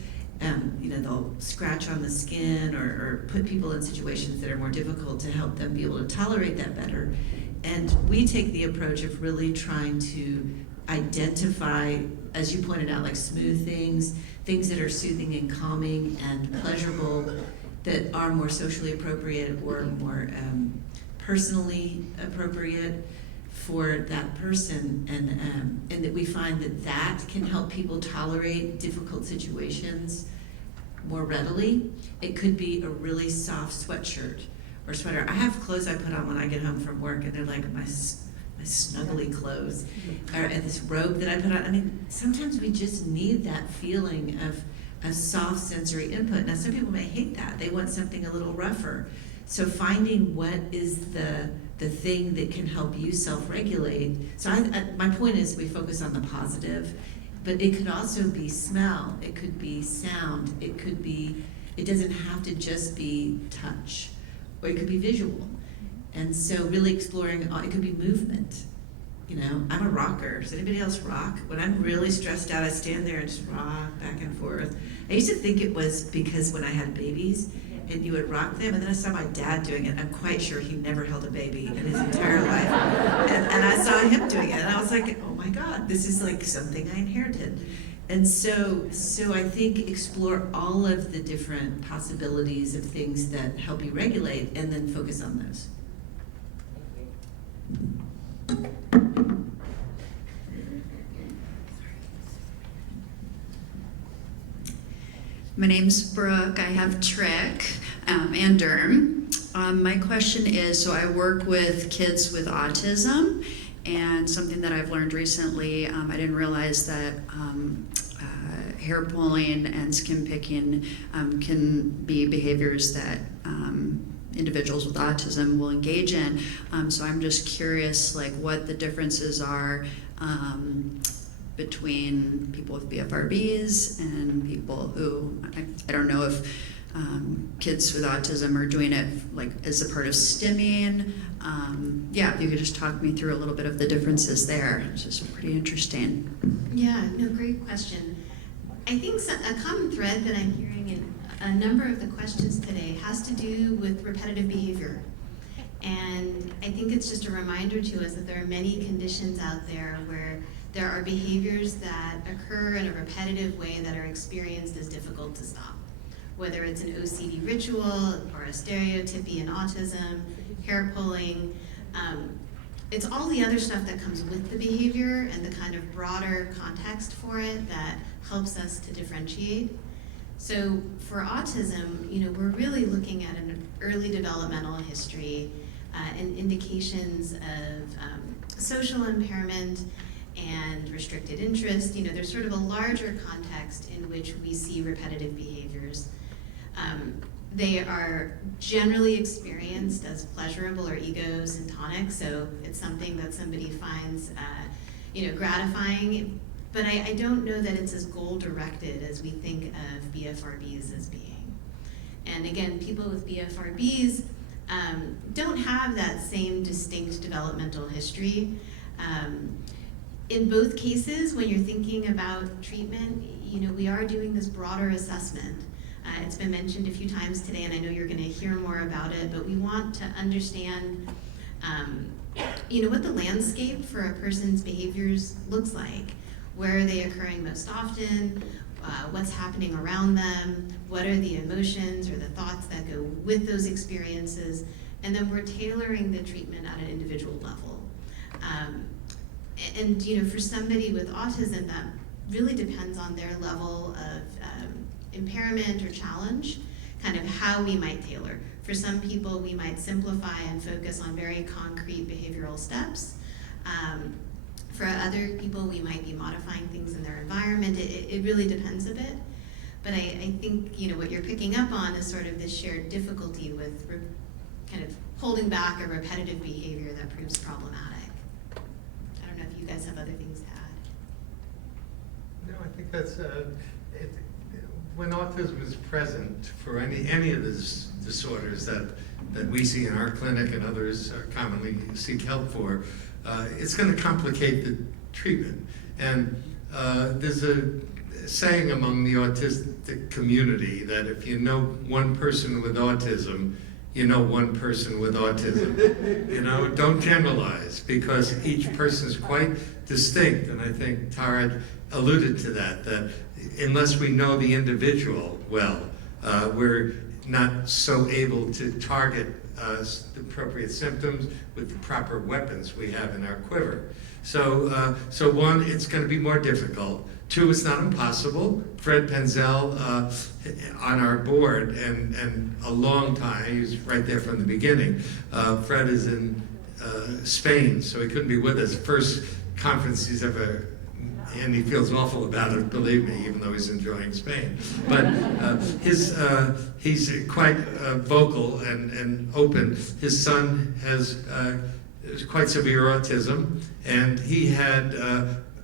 They'll scratch on the skin or put people in situations that are more difficult to help them be able to tolerate that better. And we take the approach of really trying to identify, as you pointed out, like smooth things that are soothing and calming and pleasurable, that are more socially appropriate or more personally appropriate for that person, and that we find that can help people tolerate difficult situations more readily. It could be a really soft sweatshirt or sweater. I have clothes I put on when I get home from work, and they're like my snuggly clothes, and this robe that I put on. I mean, sometimes we just need that feeling of a soft sensory input. Now, some people may hate that. They want something a little rougher. So finding what is the thing that can help you self-regulate. So my point is we focus on the positive, but it could also be smell, it could be sound, it doesn't have to just be touch, or it could be visual. And so really exploring, it could be movement. I'm a rocker. Does anybody else rock? When I'm really stressed out, I stand there and just rock back and forth. I used to think it was because when I had babies, and you would rock them, and then I saw my dad doing it. I'm quite sure he never held a baby in his entire life. And I saw him doing it, and I was like, oh my God, this is like something I inherited. And so I think explore all of the different possibilities of things that help you regulate, and then focus on those. My name's Brooke. I have Trick and Derm. My question is, so I work with kids with autism, and something that I've learned recently, I didn't realize that hair pulling and skin picking can be behaviors that individuals with autism will engage in. So I'm just curious, like, what the differences are between people with BFRBs and people who, I don't know if kids with autism are doing it like as a part of stimming. If you could just talk me through a little bit of the differences there. It's just pretty interesting. Yeah, no, great question. I think a common thread that I'm hearing in a number of the questions today has to do with repetitive behavior. And I think it's just a reminder to us that there are many conditions out there where there are behaviors that occur in a repetitive way that are experienced as difficult to stop. Whether it's an OCD ritual or a stereotypy in autism, hair pulling, it's all the other stuff that comes with the behavior and the kind of broader context for it that helps us to differentiate. So for autism, we're really looking at an early developmental history and indications of social impairment and restricted interest. There's sort of a larger context in which we see repetitive behaviors. They are generally experienced as pleasurable or ego-syntonic, so it's something that somebody finds gratifying, but I don't know that it's as goal-directed as we think of BFRBs as being. And again, people with BFRBs don't have that same distinct developmental history. In both cases, when you're thinking about treatment, we are doing this broader assessment. It's been mentioned a few times today, and I know you're going to hear more about it, but we want to understand what the landscape for a person's behaviors looks like. Where are they occurring most often? What's happening around them? What are the emotions or the thoughts that go with those experiences? And then we're tailoring the treatment at an individual level. And for somebody with autism, that really depends on their level of impairment or challenge, kind of how we might tailor. For some people, we might simplify and focus on very concrete behavioral steps. For other people, we might be modifying things in their environment. It really depends a bit. But I think what you're picking up on is sort of this shared difficulty with kind of holding back a repetitive behavior that proves problematic. I don't know if you guys have other things to add. No, I think that's when autism is present for any of the disorders that we see in our clinic and others commonly seek help for, it's going to complicate the treatment. And there's a saying among the autistic community that if you know one person with autism, you know one person with autism. You know, don't generalize, because each person is quite distinct. And I think Tara alluded to that unless we know the individual well, we're not so able to target the appropriate symptoms with the proper weapons we have in our quiver. So one, it's going to be more difficult. Two, it's not impossible. Fred Penzel on our board, and a long time, he was right there from the beginning. Fred is in Spain, so he couldn't be with us. First conference he's ever, and he feels awful about it, believe me, even though he's enjoying Spain. But he's quite vocal and open. His son has quite severe autism, and he had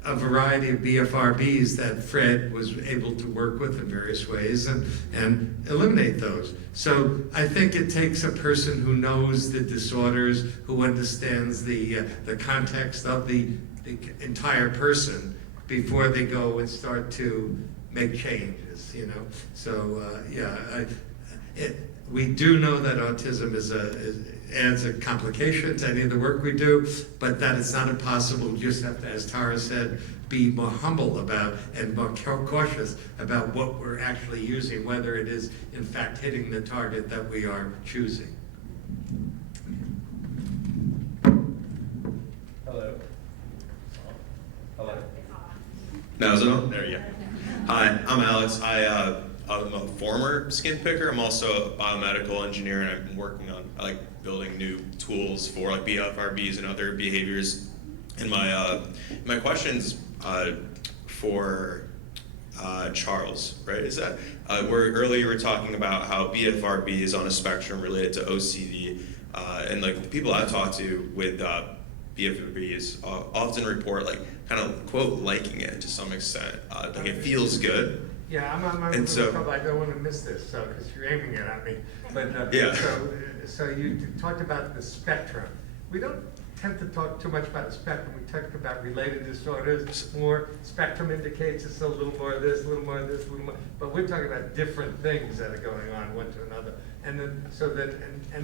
a variety of BFRBs that Fred was able to work with in various ways and eliminate those. So I think it takes a person who knows the disorders, who understands the context of the entire person before they go and start to make changes, you know. So we do know that autism adds a complication to any of the work we do, but that it's not impossible. We just have to, as Tara said, be more humble about and more cautious about what we're actually using, whether it is in fact hitting the target that we are choosing. Hello. Hello. No, is it on? There you go. Hi, I'm Alex. I'm a former skin picker. I'm also a biomedical engineer, and I've been working on building new tools for BFRBs and other behaviors. And my question's for Charles, right? Is that where earlier you were talking about how BFRB is on a spectrum related to OCD, and the people I've talked to with BFRBs often report kind of quote liking it to some extent. It feels good. Yeah, I'm and so, I don't want to miss this, because you're aiming it at me. But yeah. So you talked about the spectrum. We don't tend to talk too much about the spectrum. We talk about related disorders. More spectrum indicates it's a little more of this, a little more of this, a little more. But we're talking about different things that are going on one to another. And then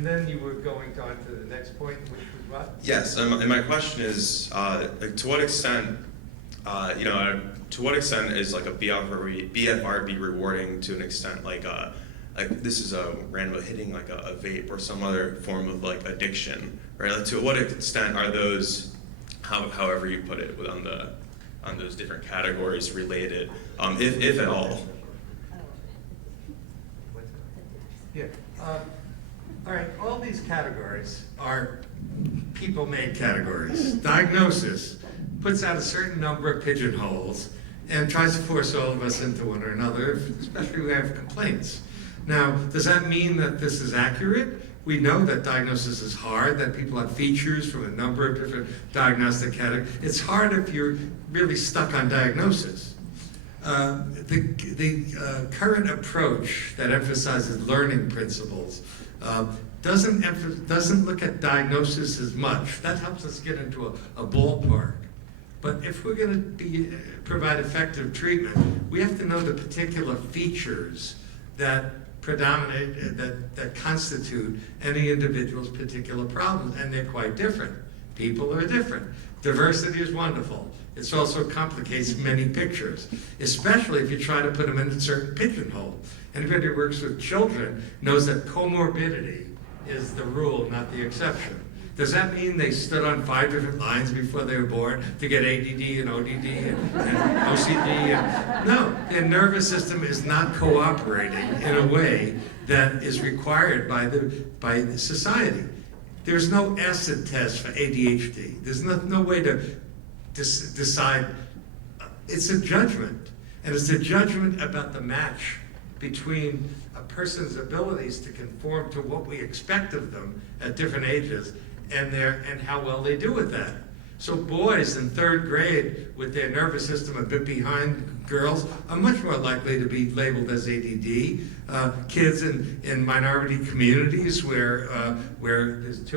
then you were going on to the next point, which was what? Yes, and my question is, to what extent, to what extent is a BFRB rewarding to an extent this is a random hitting a vape or some other form of addiction, right? To what extent are those, however you put it, on those different categories related, if at all? Yeah. All right. All these categories are people-made categories. Diagnosis puts out a certain number of pigeonholes and tries to force all of us into one or another, especially when we have complaints. Now, does that mean that this is accurate? We know that diagnosis is hard, that people have features from a number of different diagnostic categories. It's hard if you're really stuck on diagnosis. The current approach that emphasizes learning principles doesn't look at diagnosis as much. That helps us get into a ballpark. But if we're going to provide effective treatment, we have to know the particular features that predominate, that constitute any individual's particular problems, and they're quite different. People are different. Diversity is wonderful. It also complicates many pictures, especially if you try to put them in a certain pigeonhole. Anybody who works with children knows that comorbidity is the rule, not the exception. Does that mean they stood on 5 different lines before they were born to get ADD and ODD and OCD? No, their nervous system is not cooperating in a way that is required by the society. There's no acid test for ADHD. There's no way to decide. It's a judgment, and it's a judgment about the match between a person's abilities to conform to what we expect of them at different ages and how well they do with that. So boys in 3rd grade with their nervous system a bit behind girls are much more likely to be labeled as ADD. Kids in minority communities where there's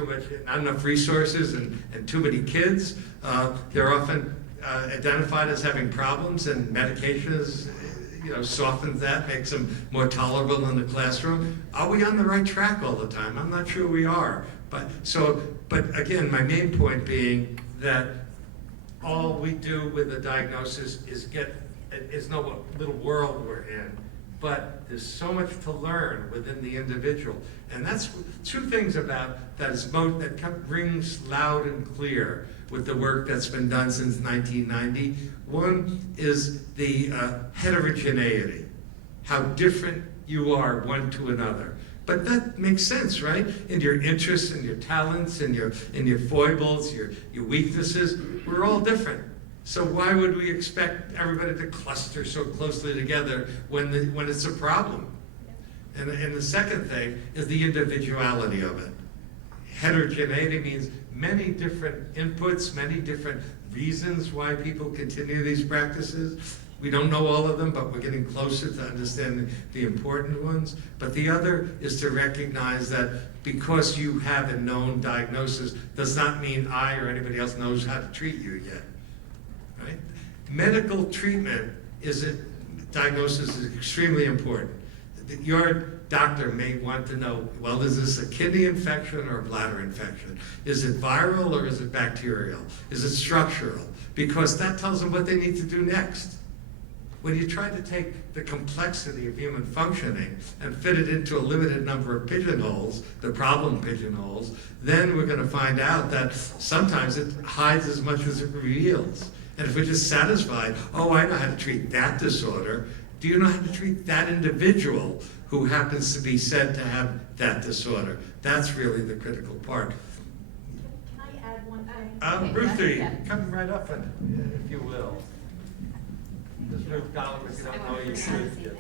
not enough resources and too many kids, they're often identified as having problems, and medication is, softens that, makes them more tolerable in the classroom. Are we on the right track all the time? I'm not sure we are. But again, my main point being that all we do with a diagnosis is know what little world we're in. But there's so much to learn within the individual. And that's 2 things about that rings loud and clear with the work that's been done since 1990. One is the heterogeneity, how different you are one to another. But that makes sense, right? In your interests and your talents and your foibles, your weaknesses, we're all different. So why would we expect everybody to cluster so closely together when it's a problem? And the second thing is the individuality of it. Heterogeneity means many different inputs, many different reasons why people continue these practices. We don't know all of them, but we're getting closer to understanding the important ones. But the other is to recognize that because you have a known diagnosis does not mean I or anybody else knows how to treat you yet. Right? Medical treatment diagnosis is extremely important. Your doctor may want to know, well, is this a kidney infection or a bladder infection? Is it viral or is it bacterial? Is it structural? Because that tells them what they need to do next. When you try to take the complexity of human functioning and fit it into a limited number of pigeonholes, the problem pigeonholes, then we're going to find out that sometimes it hides as much as it reveals. And if we're just satisfied, oh, I know how to treat that disorder, do you know how to treat that individual who happens to be said to have that disorder? That's really the critical part. Can I add one? Ruthie, come right up, if you will. Just Ruth Gollum, if you don't know, you should.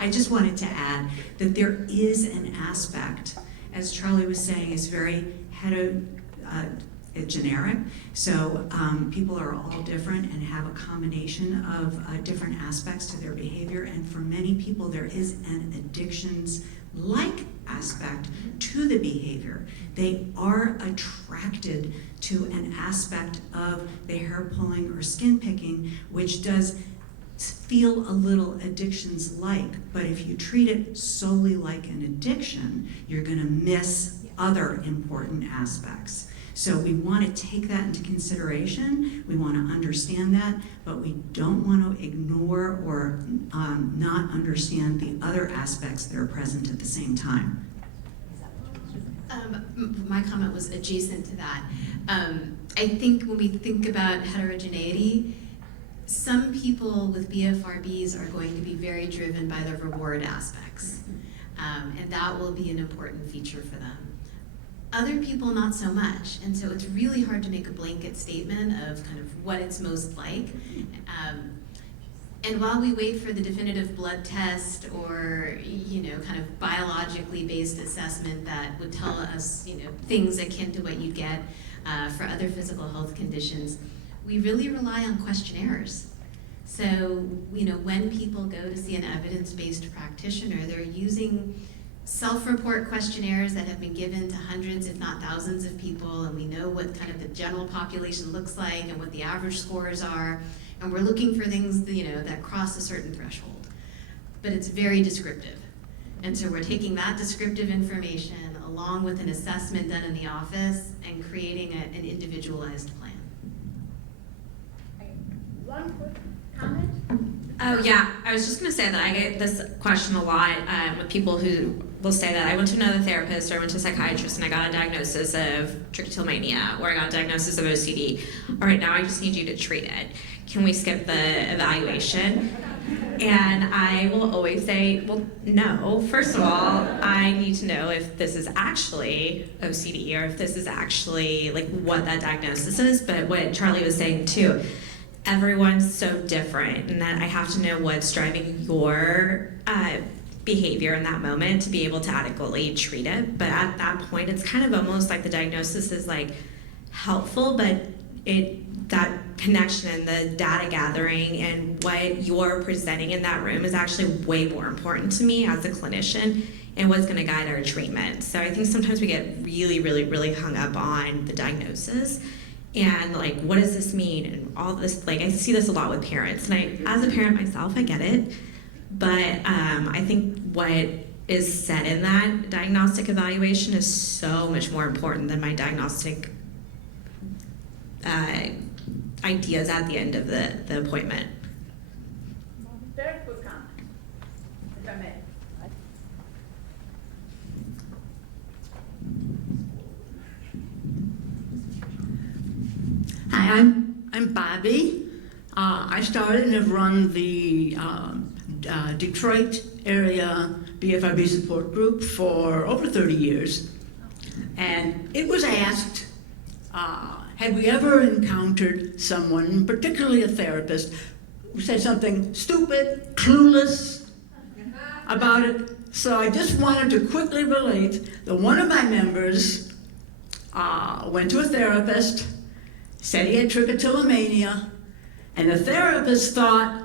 I just wanted to add that there is an aspect, as Charlie was saying, is very generic. So people are all different and have a combination of different aspects to their behavior. And for many people, there is an addictions-like aspect to the behavior. They are attracted to an aspect of the hair pulling or skin picking, which does feel a little addictions-like. But if you treat it solely like an addiction, you're going to miss other important aspects. So we want to take that into consideration, we want to understand that, but we don't want to ignore or not understand the other aspects that are present at the same time. My comment was adjacent to that. I think when we think about heterogeneity, some people with BFRBs are going to be very driven by the reward aspects, and that will be an important feature for them. Other people, not so much, and so it's really hard to make a blanket statement of kind of what it's most like. And while we wait for the definitive blood test or, kind of biologically based assessment that would tell us, things akin to what you'd get for other physical health conditions, we really rely on questionnaires. So, when people go to see an evidence-based practitioner, they're using self-report questionnaires that have been given to hundreds, if not thousands of people, and we know what kind of the general population looks like and what the average scores are, and we're looking for things, that cross a certain threshold. But it's very descriptive. And so we're taking that descriptive information along with an assessment done in the office and creating an individualized plan. One quick comment. Oh yeah, I was just going to say that I get this question a lot with people who will say that I went to another therapist or I went to a psychiatrist and I got a diagnosis of trichotillomania or I got a diagnosis of OCD. All right, now I just need you to treat it. Can we skip the evaluation? And I will always say, well, no. First of all, I need to know if this is actually OCD or if this is actually like what that diagnosis is. But what Charlie was saying too, everyone's so different, and that I have to know what's driving your behavior in that moment to be able to adequately treat it. But at that point, it's kind of almost like the diagnosis is like helpful, but that connection and the data gathering and what you're presenting in that room is actually way more important to me as a clinician and what's going to guide our treatment. So I think sometimes we get really, really, really hung up on the diagnosis and like, what does this mean? And all this, like, I see this a lot with parents. And as a parent myself, I get it. But I think what is said in that diagnostic evaluation is so much more important than my diagnostic ideas at the end of the appointment. Very quick comment, if I may. Hi, I'm Bobby. I started and have run the Detroit area BFRB support group for over 30 years. And it was asked, had we ever encountered someone, particularly a therapist, who said something stupid, clueless about it? So I just wanted to quickly relate that one of my members went to a therapist, said he had trichotillomania, and the therapist thought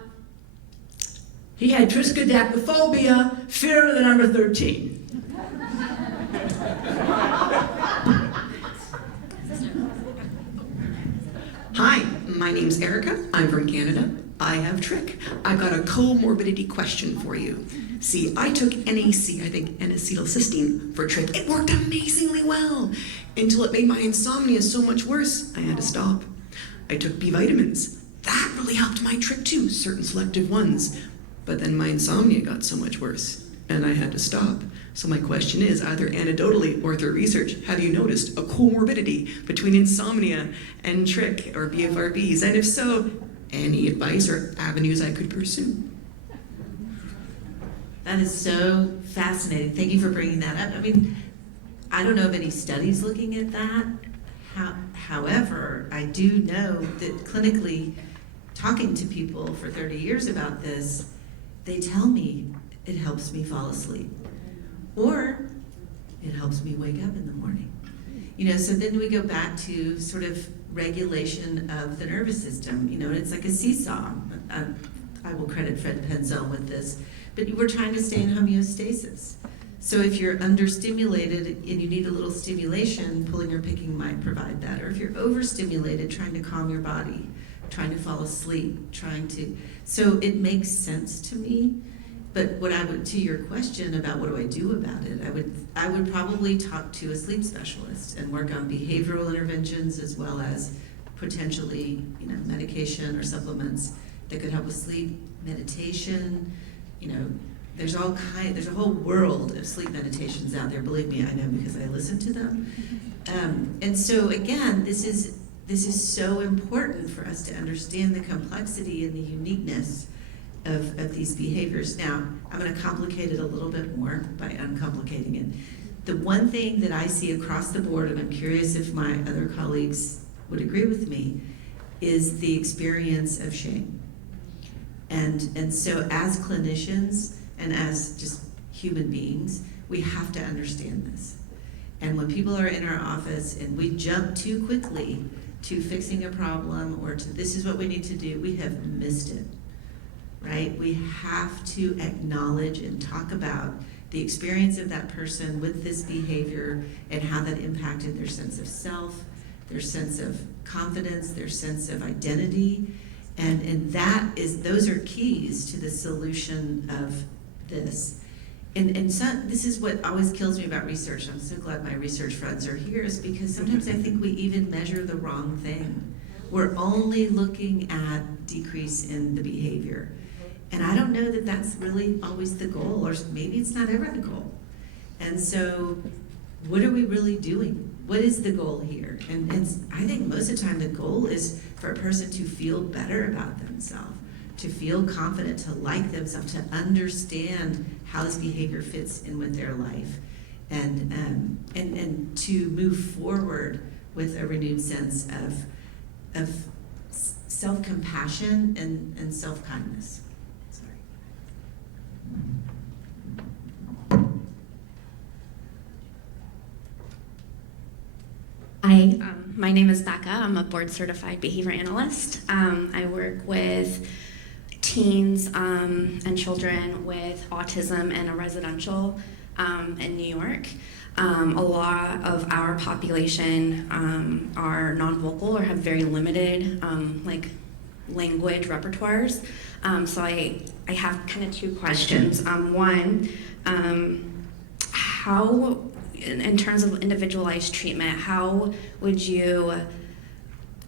he had triskaidekaphobia, fear of the number 13. Hi, my name's Erica. I'm from Canada. I have trich. I've got a comorbidity question for you. See, I took NAC, I think N-acetylcysteine for trich. It worked amazingly well until it made my insomnia so much worse. I had to stop. I took B vitamins. That really helped my trich too, certain selective ones. But then my insomnia got so much worse and I had to stop. So my question is, either anecdotally or through research, have you noticed a comorbidity between insomnia and trich or BFRBs? And if so, any advice or avenues I could pursue? That is so fascinating. Thank you for bringing that up. I mean, I don't know of any studies looking at that. However, I do know that clinically, talking to people for 30 years about this, they tell me it helps me fall asleep. Or it helps me wake up in the morning. You know, so then we go back to sort of regulation of the nervous system. You know, it's like a seesaw. I will credit Fred Penzell with this, but we're trying to stay in homeostasis. So if you're understimulated and you need a little stimulation, pulling or picking might provide that. Or if you're overstimulated, trying to calm your body, trying to fall asleep, so it makes sense to me. But what I would, to your question about what do I do about it, I would probably talk to a sleep specialist and work on behavioral interventions as well as potentially, you know, medication or supplements that could help with sleep, meditation, you know, there's a whole world of sleep meditations out there. Believe me, I know because I listen to them. And so again, this is so important for us to understand the complexity and the uniqueness of these behaviors. Now, I'm going to complicate it a little bit more by uncomplicating it. The one thing that I see across the board, and I'm curious if my other colleagues would agree with me, is the experience of shame. And so as clinicians and as just human beings, we have to understand this. And when people are in our office and we jump too quickly to fixing a problem or to this is what we need to do, we have missed it. Right? We have to acknowledge and talk about the experience of that person with this behavior and how that impacted their sense of self, their sense of confidence, their sense of identity. And those are keys to the solution of this. And so this is what always kills me about research. I'm so glad my research friends are here, is because sometimes I think we even measure the wrong thing. We're only looking at decrease in the behavior. And I don't know that that's really always the goal, or maybe it's not ever the goal. And so what are we really doing? What is the goal here? And I think most of the time the goal is for a person to feel better about themselves, to feel confident, to like themselves, to understand how this behavior fits in with their life, and to move forward with a renewed sense of self-compassion and self-kindness. I My name is Becca. I'm a board certified behavior analyst. I work with teens and children with autism in a residential in New York. A lot of our population are non-vocal or have very limited language repertoires. So I have kind of two questions. One, how, in terms of individualized treatment, how would you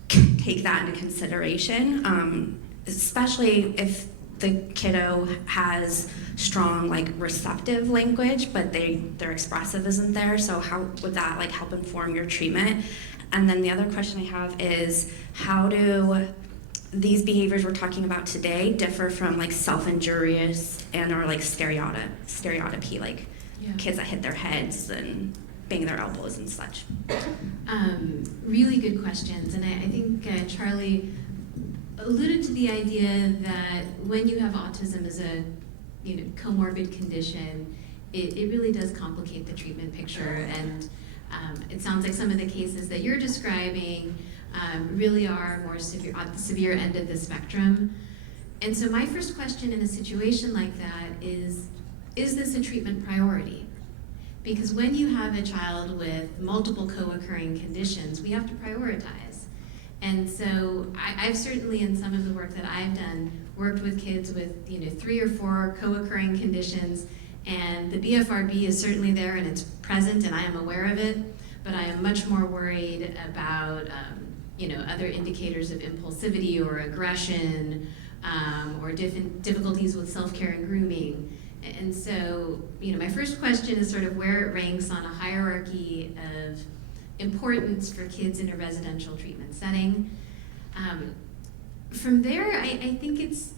take that into consideration, especially if the kiddo has strong receptive language, but their expressive isn't there? So how would that help inform your treatment? And then the other question I have is, how do these behaviors we're talking about today differ from self-injurious and or stereotypy, kids that hit their heads and bang their elbows and such? Really good questions, and I think Charlie alluded to the idea that when you have autism as a comorbid condition, it really does complicate the treatment picture, and it sounds like some of the cases that you're describing really are more severe, at the severe end of the spectrum. And so my first question in a situation like that is this a treatment priority? Because when you have a child with multiple co-occurring conditions, we have to prioritize. And so I've certainly, in some of the work that I've done, worked with kids with 3 or 4 co-occurring conditions, and the BFRB is certainly there and it's present and I am aware of it, but I am much more worried about other indicators of impulsivity or aggression, or difficulties with self-care and grooming. And so, my first question is sort of where it ranks on a hierarchy of importance for kids in a residential treatment setting. From there, I think it's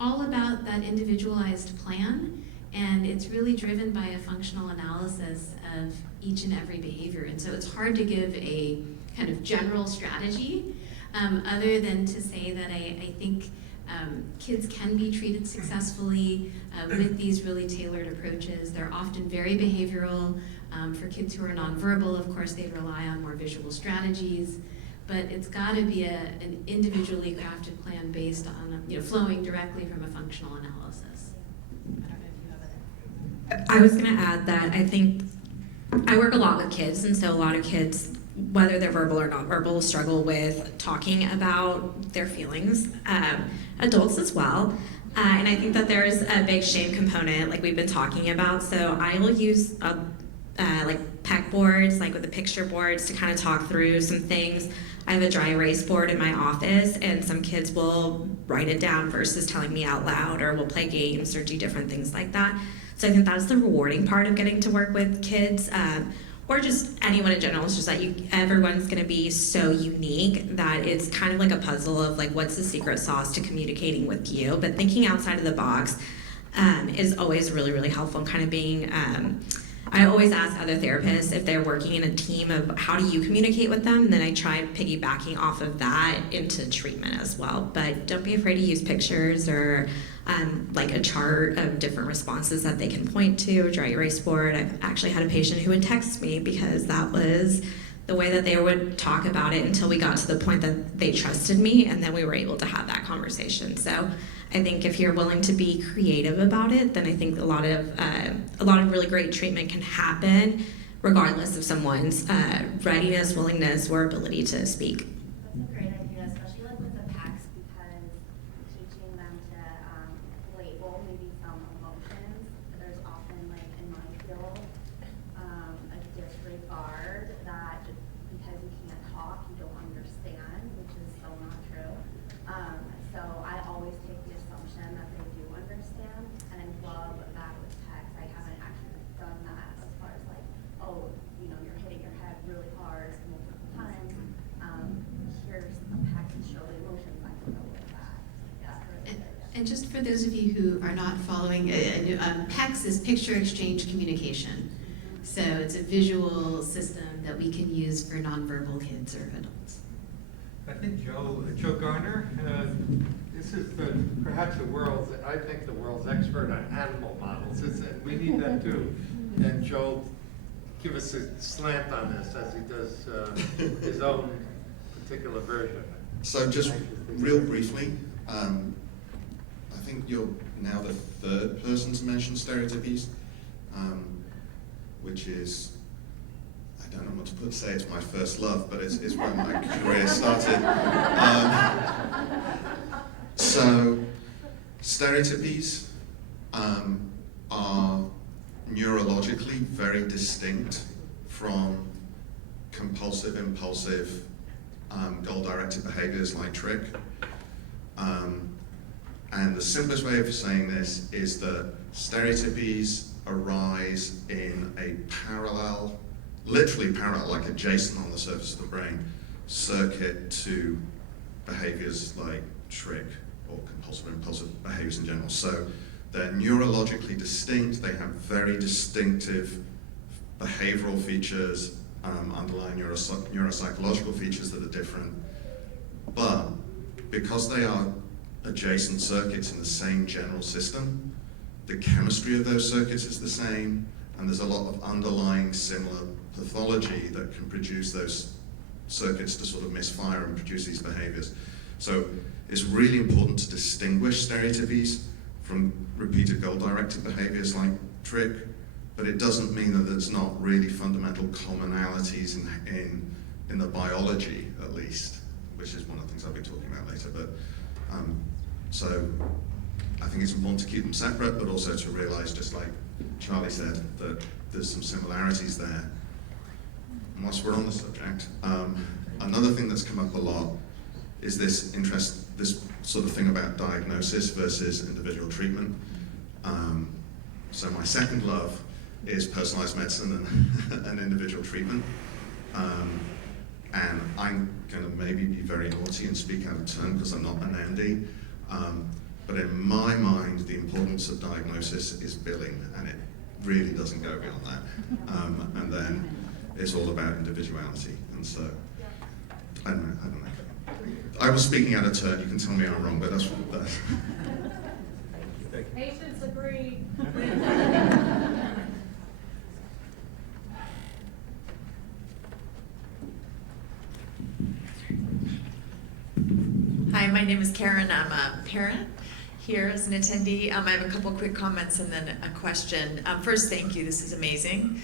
all about that individualized plan, and it's really driven by a functional analysis of each and every behavior. And so it's hard to give a kind of general strategy, other than to say that I think kids can be treated successfully with these really tailored approaches. They're often very behavioral. For kids who are nonverbal, of course, they rely on more visual strategies, but it's got to be an individually crafted plan based on, flowing directly from a functional analysis. I don't know if you have other. I was going to add that I think I work a lot with kids, and so a lot of kids, whether they're verbal or nonverbal, struggle with talking about their feelings. Adults as well. And I think that there is a big shame component, like we've been talking about. So I will use PEC boards, with the picture boards, to kind of talk through some things. I have a dry erase board in my office, and some kids will write it down versus telling me out loud, or we'll play games or do different things like that. So I think that's the rewarding part of getting to work with kids, or just anyone in general. It's just that everyone's going to be so unique that it's kind of like a puzzle of what's the secret sauce to communicating with you. But thinking outside of the box is always really, really helpful, and kind of being I always ask other therapists if they're working in a team of how do you communicate with them, and then I try piggybacking off of that into treatment as well. But don't be afraid to use pictures or a chart of different responses that they can point to, or dry erase board. I've actually had a patient who would text me because that was the way that they would talk about it until we got to the point that they trusted me, and then we were able to have that conversation. So I think if you're willing to be creative about it, then I think a lot of really great treatment can happen regardless of someone's readiness, willingness, or ability to speak. That's a great idea, especially with the PACs, because teaching them to label maybe some emotions, there's often in my field a disregard that because you can't talk, you don't understand, which is so not true. So I always take the assumption that they do understand, and I love that with text. I haven't actually done that as far as you're hitting your head really hard multiple times. Here's a PEC to show the emotions I can go with that. Yeah. And just for those of you who are not following, PECS is picture exchange communication. So it's a visual system that we can use for nonverbal kids or adults. I think Joe Garner, this is perhaps the world's expert on animal models. We need that too. And Joe give us a slant on this as he does his own particular version. So just real briefly, I think you're now the third person to mention stereotypies, which is, I don't know what to say it's my first love, but it's where my career started. So stereotypies are neurologically very distinct from compulsive, impulsive, goal-directed behaviors like trick. And the simplest way of saying this is that stereotypies arise in a parallel, literally parallel, like adjacent on the surface of the brain, circuit to behaviors like trick or compulsive, impulsive behaviors in general. So they're neurologically distinct, they have very distinctive behavioral features, underlying neuropsychological features that are different. But because they are adjacent circuits in the same general system, the chemistry of those circuits is the same, and there's a lot of underlying similar pathology that can produce those circuits to sort of misfire and produce these behaviors. So it's really important to distinguish stereotypies from repeated goal-directed behaviors like trick, but it doesn't mean that there's not really fundamental commonalities in the biology, at least, which is one of the things I'll be talking about later. But so I think it's important to keep them separate, but also to realize, just like Charlie said, that there's some similarities there. And whilst we're on the subject, another thing that's come up a lot is this sort of thing about diagnosis versus individual treatment. So my second love is personalized medicine and individual treatment. And I'm going to maybe be very naughty and speak out of turn because I'm not an MD. But in my mind, the importance of diagnosis is billing, and it really doesn't go beyond that. And then it's all about individuality. And so, I don't know. I was speaking out of turn. You can tell me I'm wrong, but that's what it does. Patients agree. Hi, my name is Karen. I'm a parent here as an attendee. I have a couple quick comments and then a question. First, thank you. This is amazing.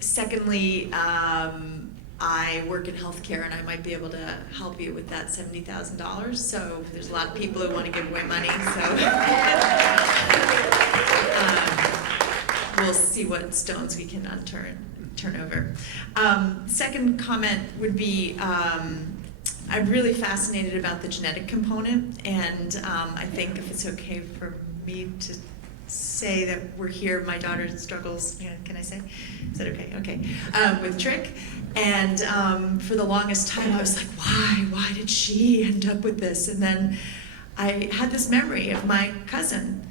Secondly, I work in healthcare and I might be able to help you with that $70,000. So there's a lot of people who want to give away money. So we'll see what stones we can turn over. Second comment would be, I'm really fascinated about the genetic component, and I think if it's okay for me to say that we're here, my daughter struggles, can I say? Is that okay? Okay. With trick. And for the longest time I was like, why did she end up with this? And then I had this memory of my cousin.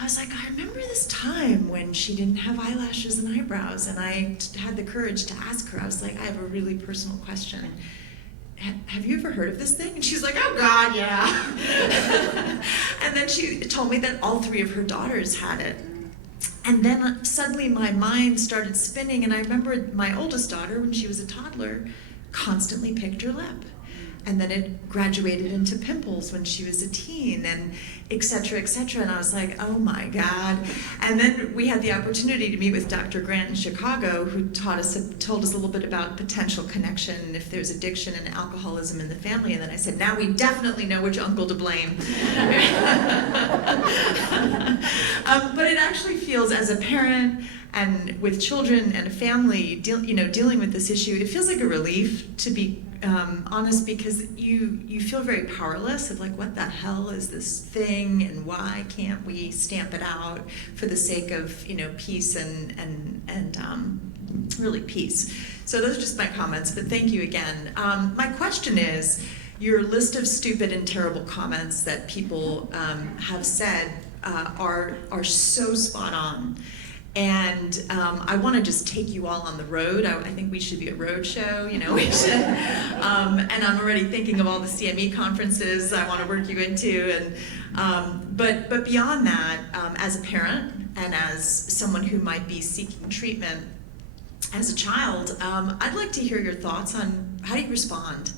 I was like, I remember this time when she didn't have eyelashes and eyebrows, and I had the courage to ask her. I was like, I have a really personal question. Have you ever heard of this thing? And she's like, oh God, yeah. And then she told me that all three of her daughters had it. And then suddenly my mind started spinning, and I remembered my oldest daughter, when she was a toddler, constantly picked her lip. And then it graduated into pimples when she was a teen, and et cetera, and I was like, oh my God. And then we had the opportunity to meet with Dr. Grant in Chicago, who told us a little bit about potential connection if there's addiction and alcoholism in the family. And then I said, now we definitely know which uncle to blame. But it actually feels, as a parent and with children and a family, dealing with this issue, it feels like a relief, to be honest, because you feel very powerless of like, what the hell is this thing, and why can't we stamp it out for the sake of peace and really peace. So those are just my comments, but thank you again. My question is, your list of stupid and terrible comments that people have said are so spot on. And I want to just take you all on the road. I think we should be a road show, we should. And I'm already thinking of all the CME conferences I want to work you into. And but beyond that, as a parent and as someone who might be seeking treatment, as a child, I'd like to hear your thoughts on how do you respond?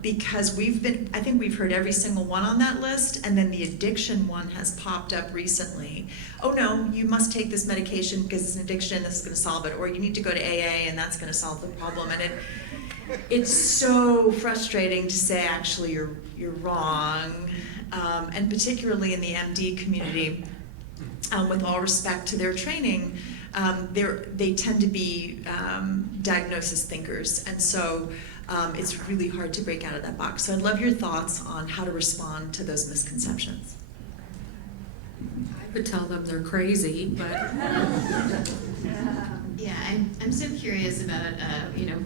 Because I think we've heard every single one on that list, and then the addiction one has popped up recently. Oh no, you must take this medication because it's an addiction, this is going to solve it, or you need to go to AA and that's going to solve the problem. And it's so frustrating to say actually you're wrong, and particularly in the MD community, with all respect to their training, they tend to be diagnosis thinkers, and so it's really hard to break out of that box. So I'd love your thoughts on how to respond to those misconceptions. I would tell them they're crazy, but Yeah, I'm so curious about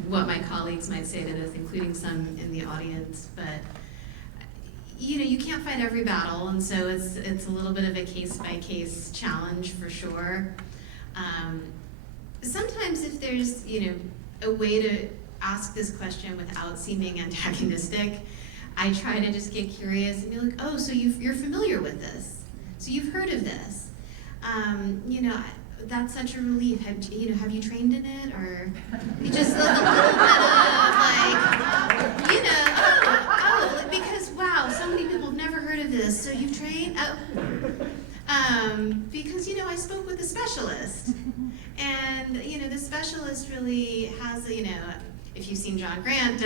what my colleagues might say to this, including some in the audience. But you can't fight every battle, and so it's a little bit of a case-by-case challenge for sure. Sometimes if there's a way to ask this question without seeming antagonistic, I try to just get curious and be like, oh, so you're familiar with this, so you've heard of this. That's such a relief. Have you trained in it, or you just a little bit of because wow, so many people have never heard of this. So you've trained? Because I spoke with a specialist, and the specialist really has if you've seen John Grant,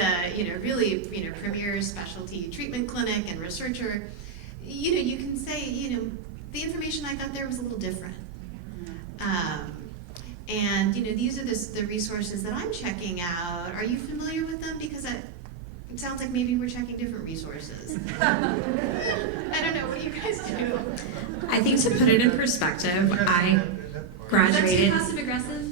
really premier specialty treatment clinic and researcher, you can say the information I got there was a little different. And these are the resources that I'm checking out. Are you familiar with them? Because it sounds like maybe we're checking different resources. I don't know. What do you guys do? I think to put it in perspective, I graduated. Is that too passive aggressive?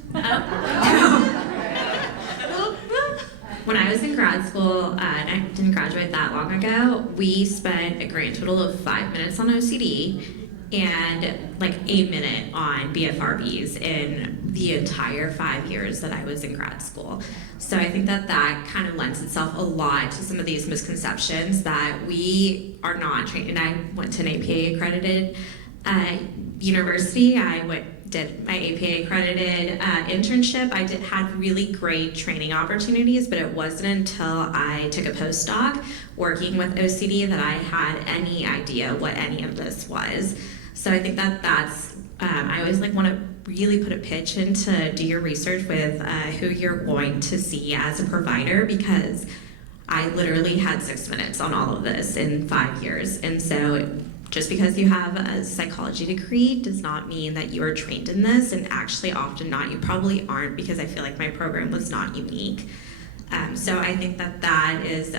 When I was in grad school, and I didn't graduate that long ago, we spent a grand total of 5 minutes on OCD and like a minute on BFRBs in the entire 5 years that I was in grad school. So I think that kind of lends itself a lot to some of these misconceptions that we are not trained. And I went to an APA accredited university. I did my APA accredited internship. I had really great training opportunities, but it wasn't until I took a postdoc working with OCD that I had any idea what any of this was. So I think that's, I always want to really put a pitch in to do your research with who you're going to see as a provider, because I literally had 6 minutes on all of this in 5 years. And so just because you have a psychology degree does not mean that you are trained in this, and actually often not. You probably aren't, because I feel like my program was not unique. So I think that is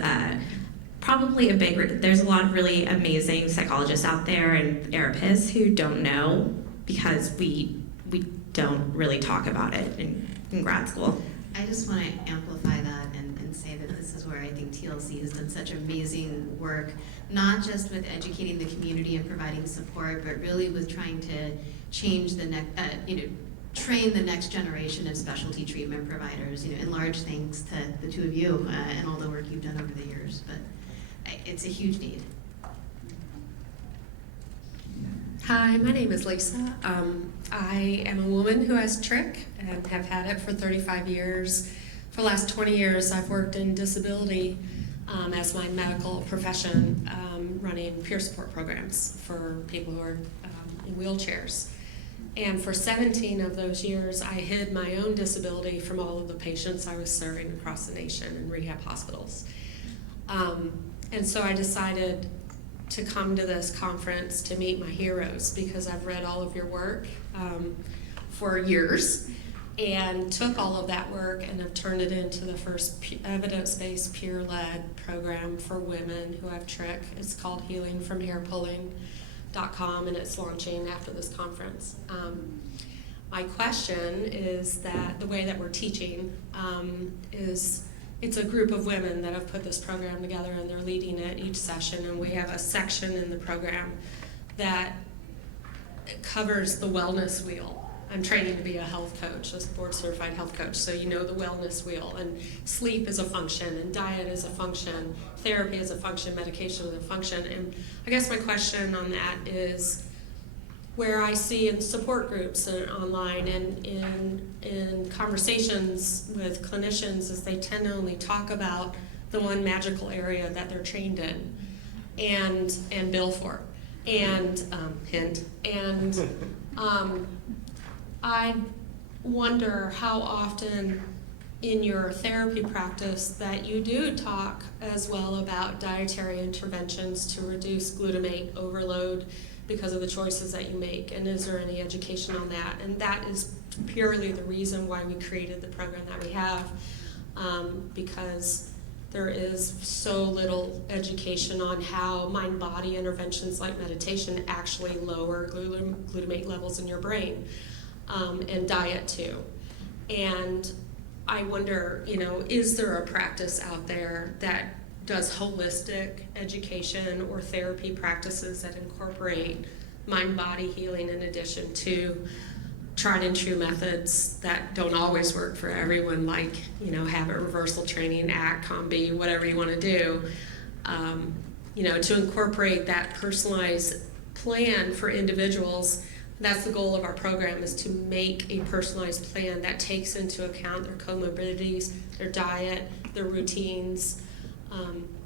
probably a there's a lot of really amazing psychologists out there and therapists who don't know, because we don't really talk about it in grad school. I just want to amplify that and say that this is where I think TLC has done such amazing work, not just with educating the community and providing support, but really with trying to change the train the next generation of specialty treatment providers. In large thanks to the two of you and all the work you've done over the years. But it's a huge need. Hi, my name is Lisa. I am a woman who has trich and have had it for 35 years. For the last 20 years, I've worked in disability as my medical profession, running peer support programs for people who are in wheelchairs. And for 17 of those years, I hid my own disability from all of the patients I was serving across the nation in rehab hospitals. And so I decided to come to this conference to meet my heroes, because I've read all of your work for years and took all of that work and have turned it into the first evidence-based peer-led program for women who have trich. It's called healingfromhairpulling.com, and it's launching after this conference. My question is that the way that we're teaching is it's a group of women that have put this program together, and they're leading it each session, and we have a section in the program that covers the wellness wheel. I'm training to be a health coach, a board-certified health coach, so you know the wellness wheel, and sleep is a function, and diet is a function, therapy is a function, medication is a function. And I guess my question on that is, where I see in support groups and online and in conversations with clinicians is they tend to only talk about the one magical area that they're trained in and bill for. And hint. And I wonder how often in your therapy practice that you do talk as well about dietary interventions to reduce glutamate overload because of the choices that you make, and is there any education on that? And that is purely the reason why we created the program that we have, because there is so little education on how mind-body interventions like meditation actually lower glutamate levels in your brain, and diet too. And I wonder, is there a practice out there that does holistic education or therapy practices that incorporate mind-body healing in addition to tried and true methods that don't always work for everyone, like, habit reversal training, ACT, COM-B, whatever you want to do, to incorporate that personalized plan for individuals. That's the goal of our program, is to make a personalized plan that takes into account their comorbidities, their diet, their routines,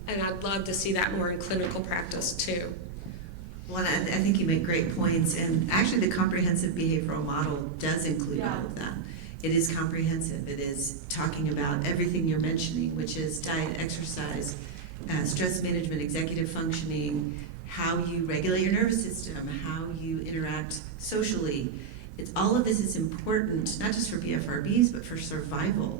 and I'd love to see that more in clinical practice too. Well, I think you make great points, and actually the comprehensive behavioral model does include all of that. It is comprehensive. It is talking about everything you're mentioning, which is diet, exercise, stress management, executive functioning, how you regulate your nervous system, how you interact socially. All of this is important, not just for BFRBs, but for survival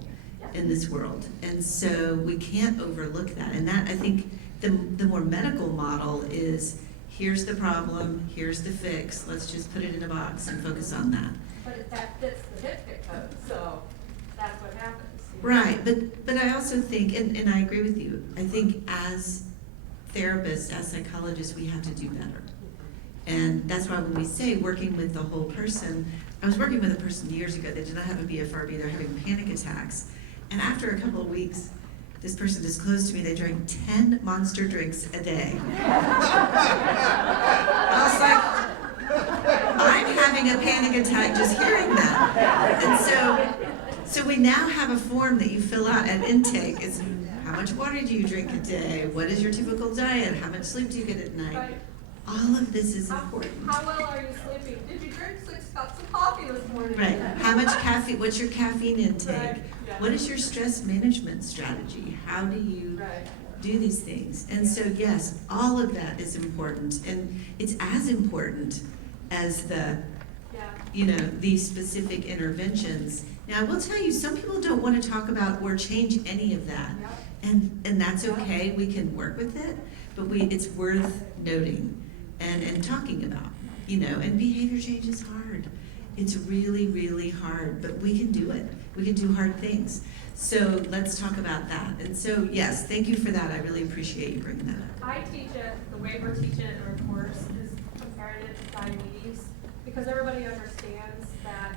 in this world. And so we can't overlook that. And that, I think, the more medical model is, here's the problem, here's the fix, let's just put it in a box and focus on that. But that fits the HIPCA code, so that's what happens. Right, but I also think, and I agree with you, I think as therapists, as psychologists, we have to do better. And that's why when we say working with the whole person, I was working with a person years ago that did not have a BFRB, they're having panic attacks. And after a couple of weeks, this person disclosed to me they drank 10 Monster drinks a day. I was like, I'm having a panic attack just hearing that. And so we now have a form that you fill out at intake. It's how much water do you drink a day? What is your typical diet? How much sleep do you get at night? Right. All of this is important. How well are you sleeping? Did you drink 6 cups of coffee this morning? Right. How much caffeine? What's your caffeine intake? Right. Yeah. What is your stress management strategy? How do you do these things? And so yes, all of that is important, and it's as important as these specific interventions. Now I will tell you, some people don't want to talk about or change any of that, and that's okay. We can work with it, but it's worth noting and talking about. And behavior change is hard. It's really, really hard, but we can do it. We can do hard things. So let's talk about that. And so, yes, thank you for that. I really appreciate you bringing that up. I teach it, the way we're teaching it in our course is comparative diabetes, because everybody understands that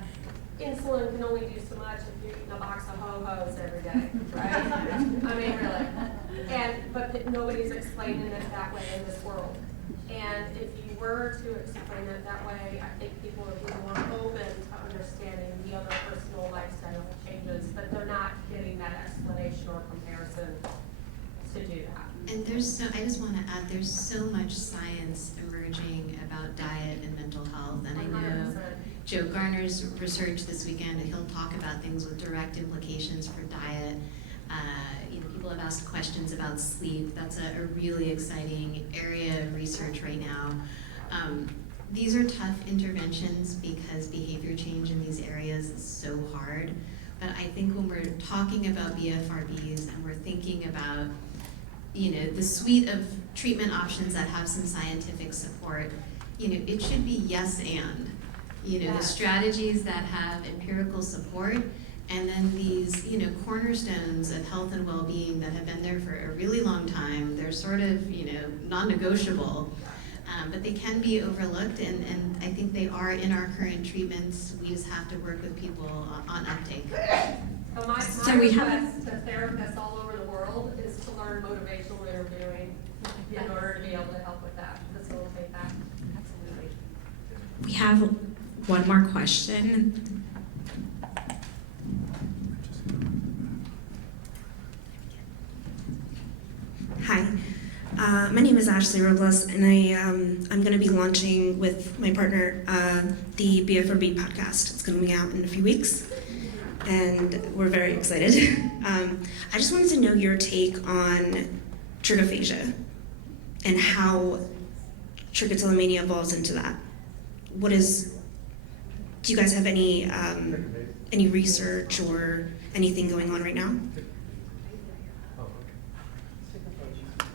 insulin can only do so much if you're eating a box of Ho-Hos every day, right? I mean, really. But nobody's explaining it that way in this world. And if you were to explain it that way, I think people would be more open to understanding the other personal lifestyle changes, but they're not getting that explanation or comparison to do that. And I just want to add, there's so much science emerging about diet and mental health, and I know 100%. Joe Garner's research this weekend, and he'll talk about things with direct implications for diet. People have asked questions about sleep. That's a really exciting area of research right now. These are tough interventions because behavior change in these areas is so hard. But I think when we're talking about BFRBs and we're thinking about the suite of treatment options that have some scientific support, it should be yes and. The strategies that have empirical support, and then these, cornerstones of health and well-being that have been there for a really long time. They're sort of, non-negotiable, but they can be overlooked, and I think they are in our current treatments. We just have to work with people on uptake. So my So we have- request to therapists all over the world is to learn motivational interviewing in order to be able to help with that, facilitate that. Absolutely. We have one more question. Hi, my name is Ashley Robles, and I'm going to be launching with my partner the BFRB podcast. It's going to be out in a few weeks, and we're very excited. I just wanted to know your take on trichophagia and how trichotillomania evolves into that. Do you guys have any research or anything going on right now?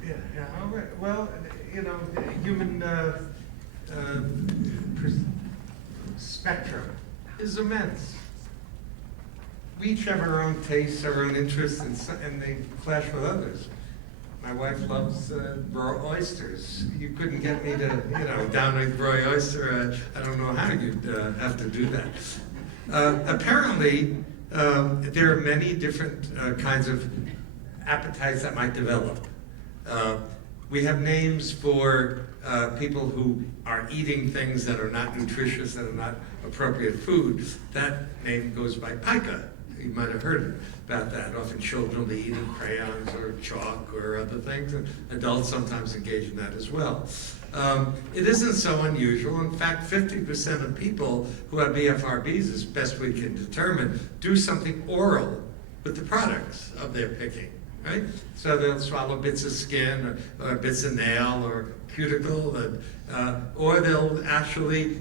Yeah, all right. Well, you know, human spectrum is immense. We each have our own tastes, our own interests, and they clash with others. My wife loves raw oysters. You couldn't get me to, down with raw oyster. I don't know how you'd have to do that. Apparently, there are many different kinds of appetites that might develop. We have names for people who are eating things that are not nutritious, that are not appropriate food. That name goes by pica. You might have heard about that. Often children will be eating crayons or chalk or other things, and adults sometimes engage in that as well. It isn't so unusual. In fact, 50% of people who have BFRBs, as best we can determine, do something oral with the products of their picking, right? So they'll swallow bits of skin or bits of nail or cuticle, or they'll actually,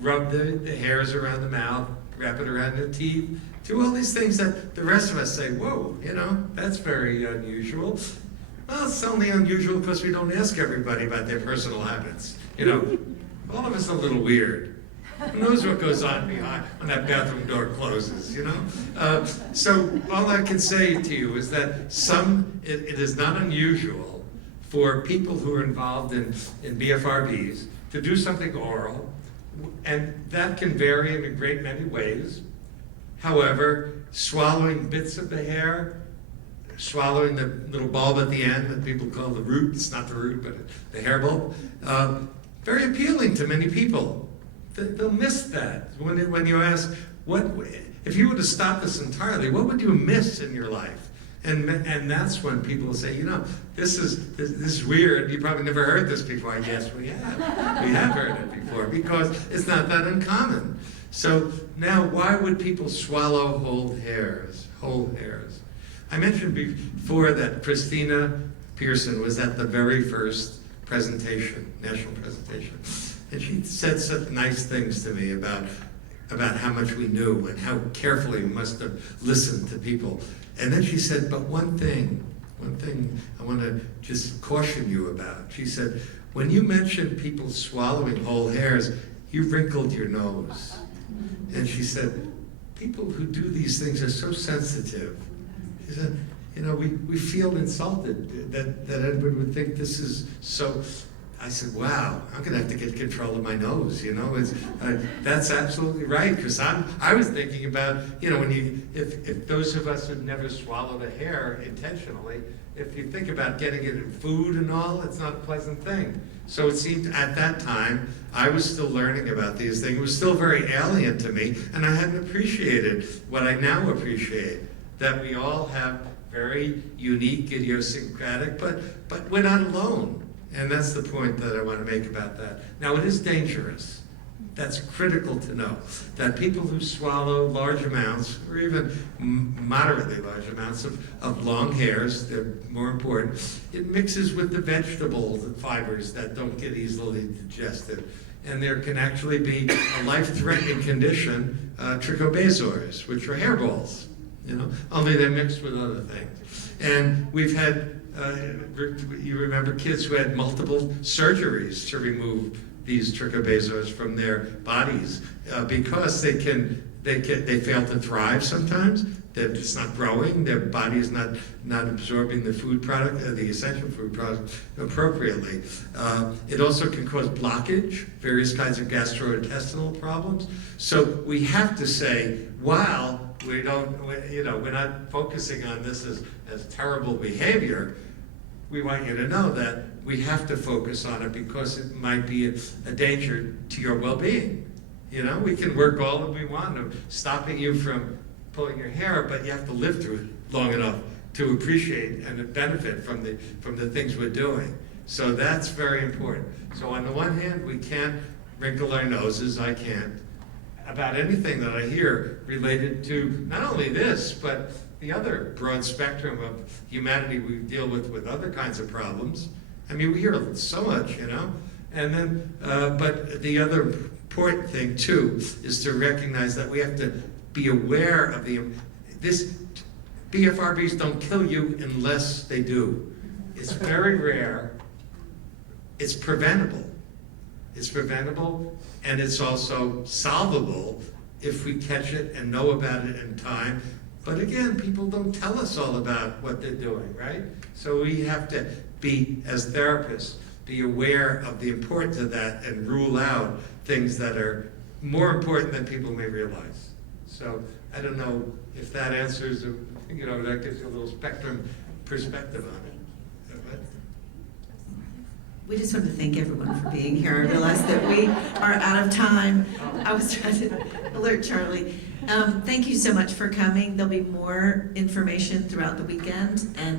rub the hairs around the mouth, wrap it around the teeth, do all these things that the rest of us say, whoa, that's very unusual. Well, it's only unusual because we don't ask everybody about their personal habits. All of us are a little weird. Who knows what goes on behind when that bathroom door closes, So all I can say to you is that it is not unusual for people who are involved in BFRBs to do something oral, and that can vary in a great many ways. However, swallowing bits of the hair, swallowing the little bulb at the end that people call the root, it's not the root, but the hair bulb, very appealing to many people. They'll miss that. When you ask, if you were to stop this entirely, what would you miss in your life? And that's when people say, this is weird. You probably never heard this before. Yes, we have. We have heard it before because it's not that uncommon. So now, why would people swallow whole hairs? Whole hairs. I mentioned before that Christina Pearson was at the very first presentation, national presentation, and she said such nice things to me about how much we knew and how carefully we must have listened to people. And then she said, but one thing I want to just caution you about. She said, when you mentioned people swallowing whole hairs, you wrinkled your nose. And she said, people who do these things are so sensitive. She said, we feel insulted that anyone would think this is so. I said, wow, I'm going to have to get control of my nose, that's absolutely right, because I was thinking about, if those of us who've never swallowed a hair intentionally, if you think about getting it in food and all, it's not a pleasant thing. So it seemed at that time, I was still learning about these things. It was still very alien to me, and I hadn't appreciated what I now appreciate, that we all have very unique, idiosyncratic, but we're not alone. And that's the point that I want to make about that. Now, it is dangerous. That's critical to know, that people who swallow large amounts, or even moderately large amounts of long hairs, they're more important, it mixes with the vegetable fibers that don't get easily digested. And there can actually be a life-threatening condition, trichobazors, which are hairballs, only they're mixed with other things. And we've had you remember kids who had multiple surgeries to remove these trichobazors from their bodies because they fail to thrive sometimes. They're just not growing. Their body is not absorbing the food product, the essential food product appropriately. It also can cause blockage, various kinds of gastrointestinal problems. So we have to say, while we're not focusing on this as terrible behavior, we want you to know that we have to focus on it because it might be a danger to your well-being. You know, we can work all that we want of stopping you from pulling your hair, but you have to live through it long enough to appreciate and benefit from the things we're doing. So that's very important. So on the one hand, we can't wrinkle our noses, I can't, about anything that I hear related to not only this, but the other broad spectrum of humanity we deal with other kinds of problems. I mean, we hear so much, you know? And then, but the other important thing too is to recognize that we have to be aware of this BFRBs don't kill you unless they do. It's very rare. It's preventable. It's preventable, and it's also solvable if we catch it and know about it in time. But again, people don't tell us all about what they're doing, right? So we have to be, as therapists, be aware of the importance of that and rule out things that are more important than people may realize. So I don't know if that answers, you know, that gives you a little spectrum perspective on it. We just want to thank everyone for being here. I realize that we are out of time. I was trying to alert Charlie. Thank you so much for coming. There'll be more information throughout the weekend, and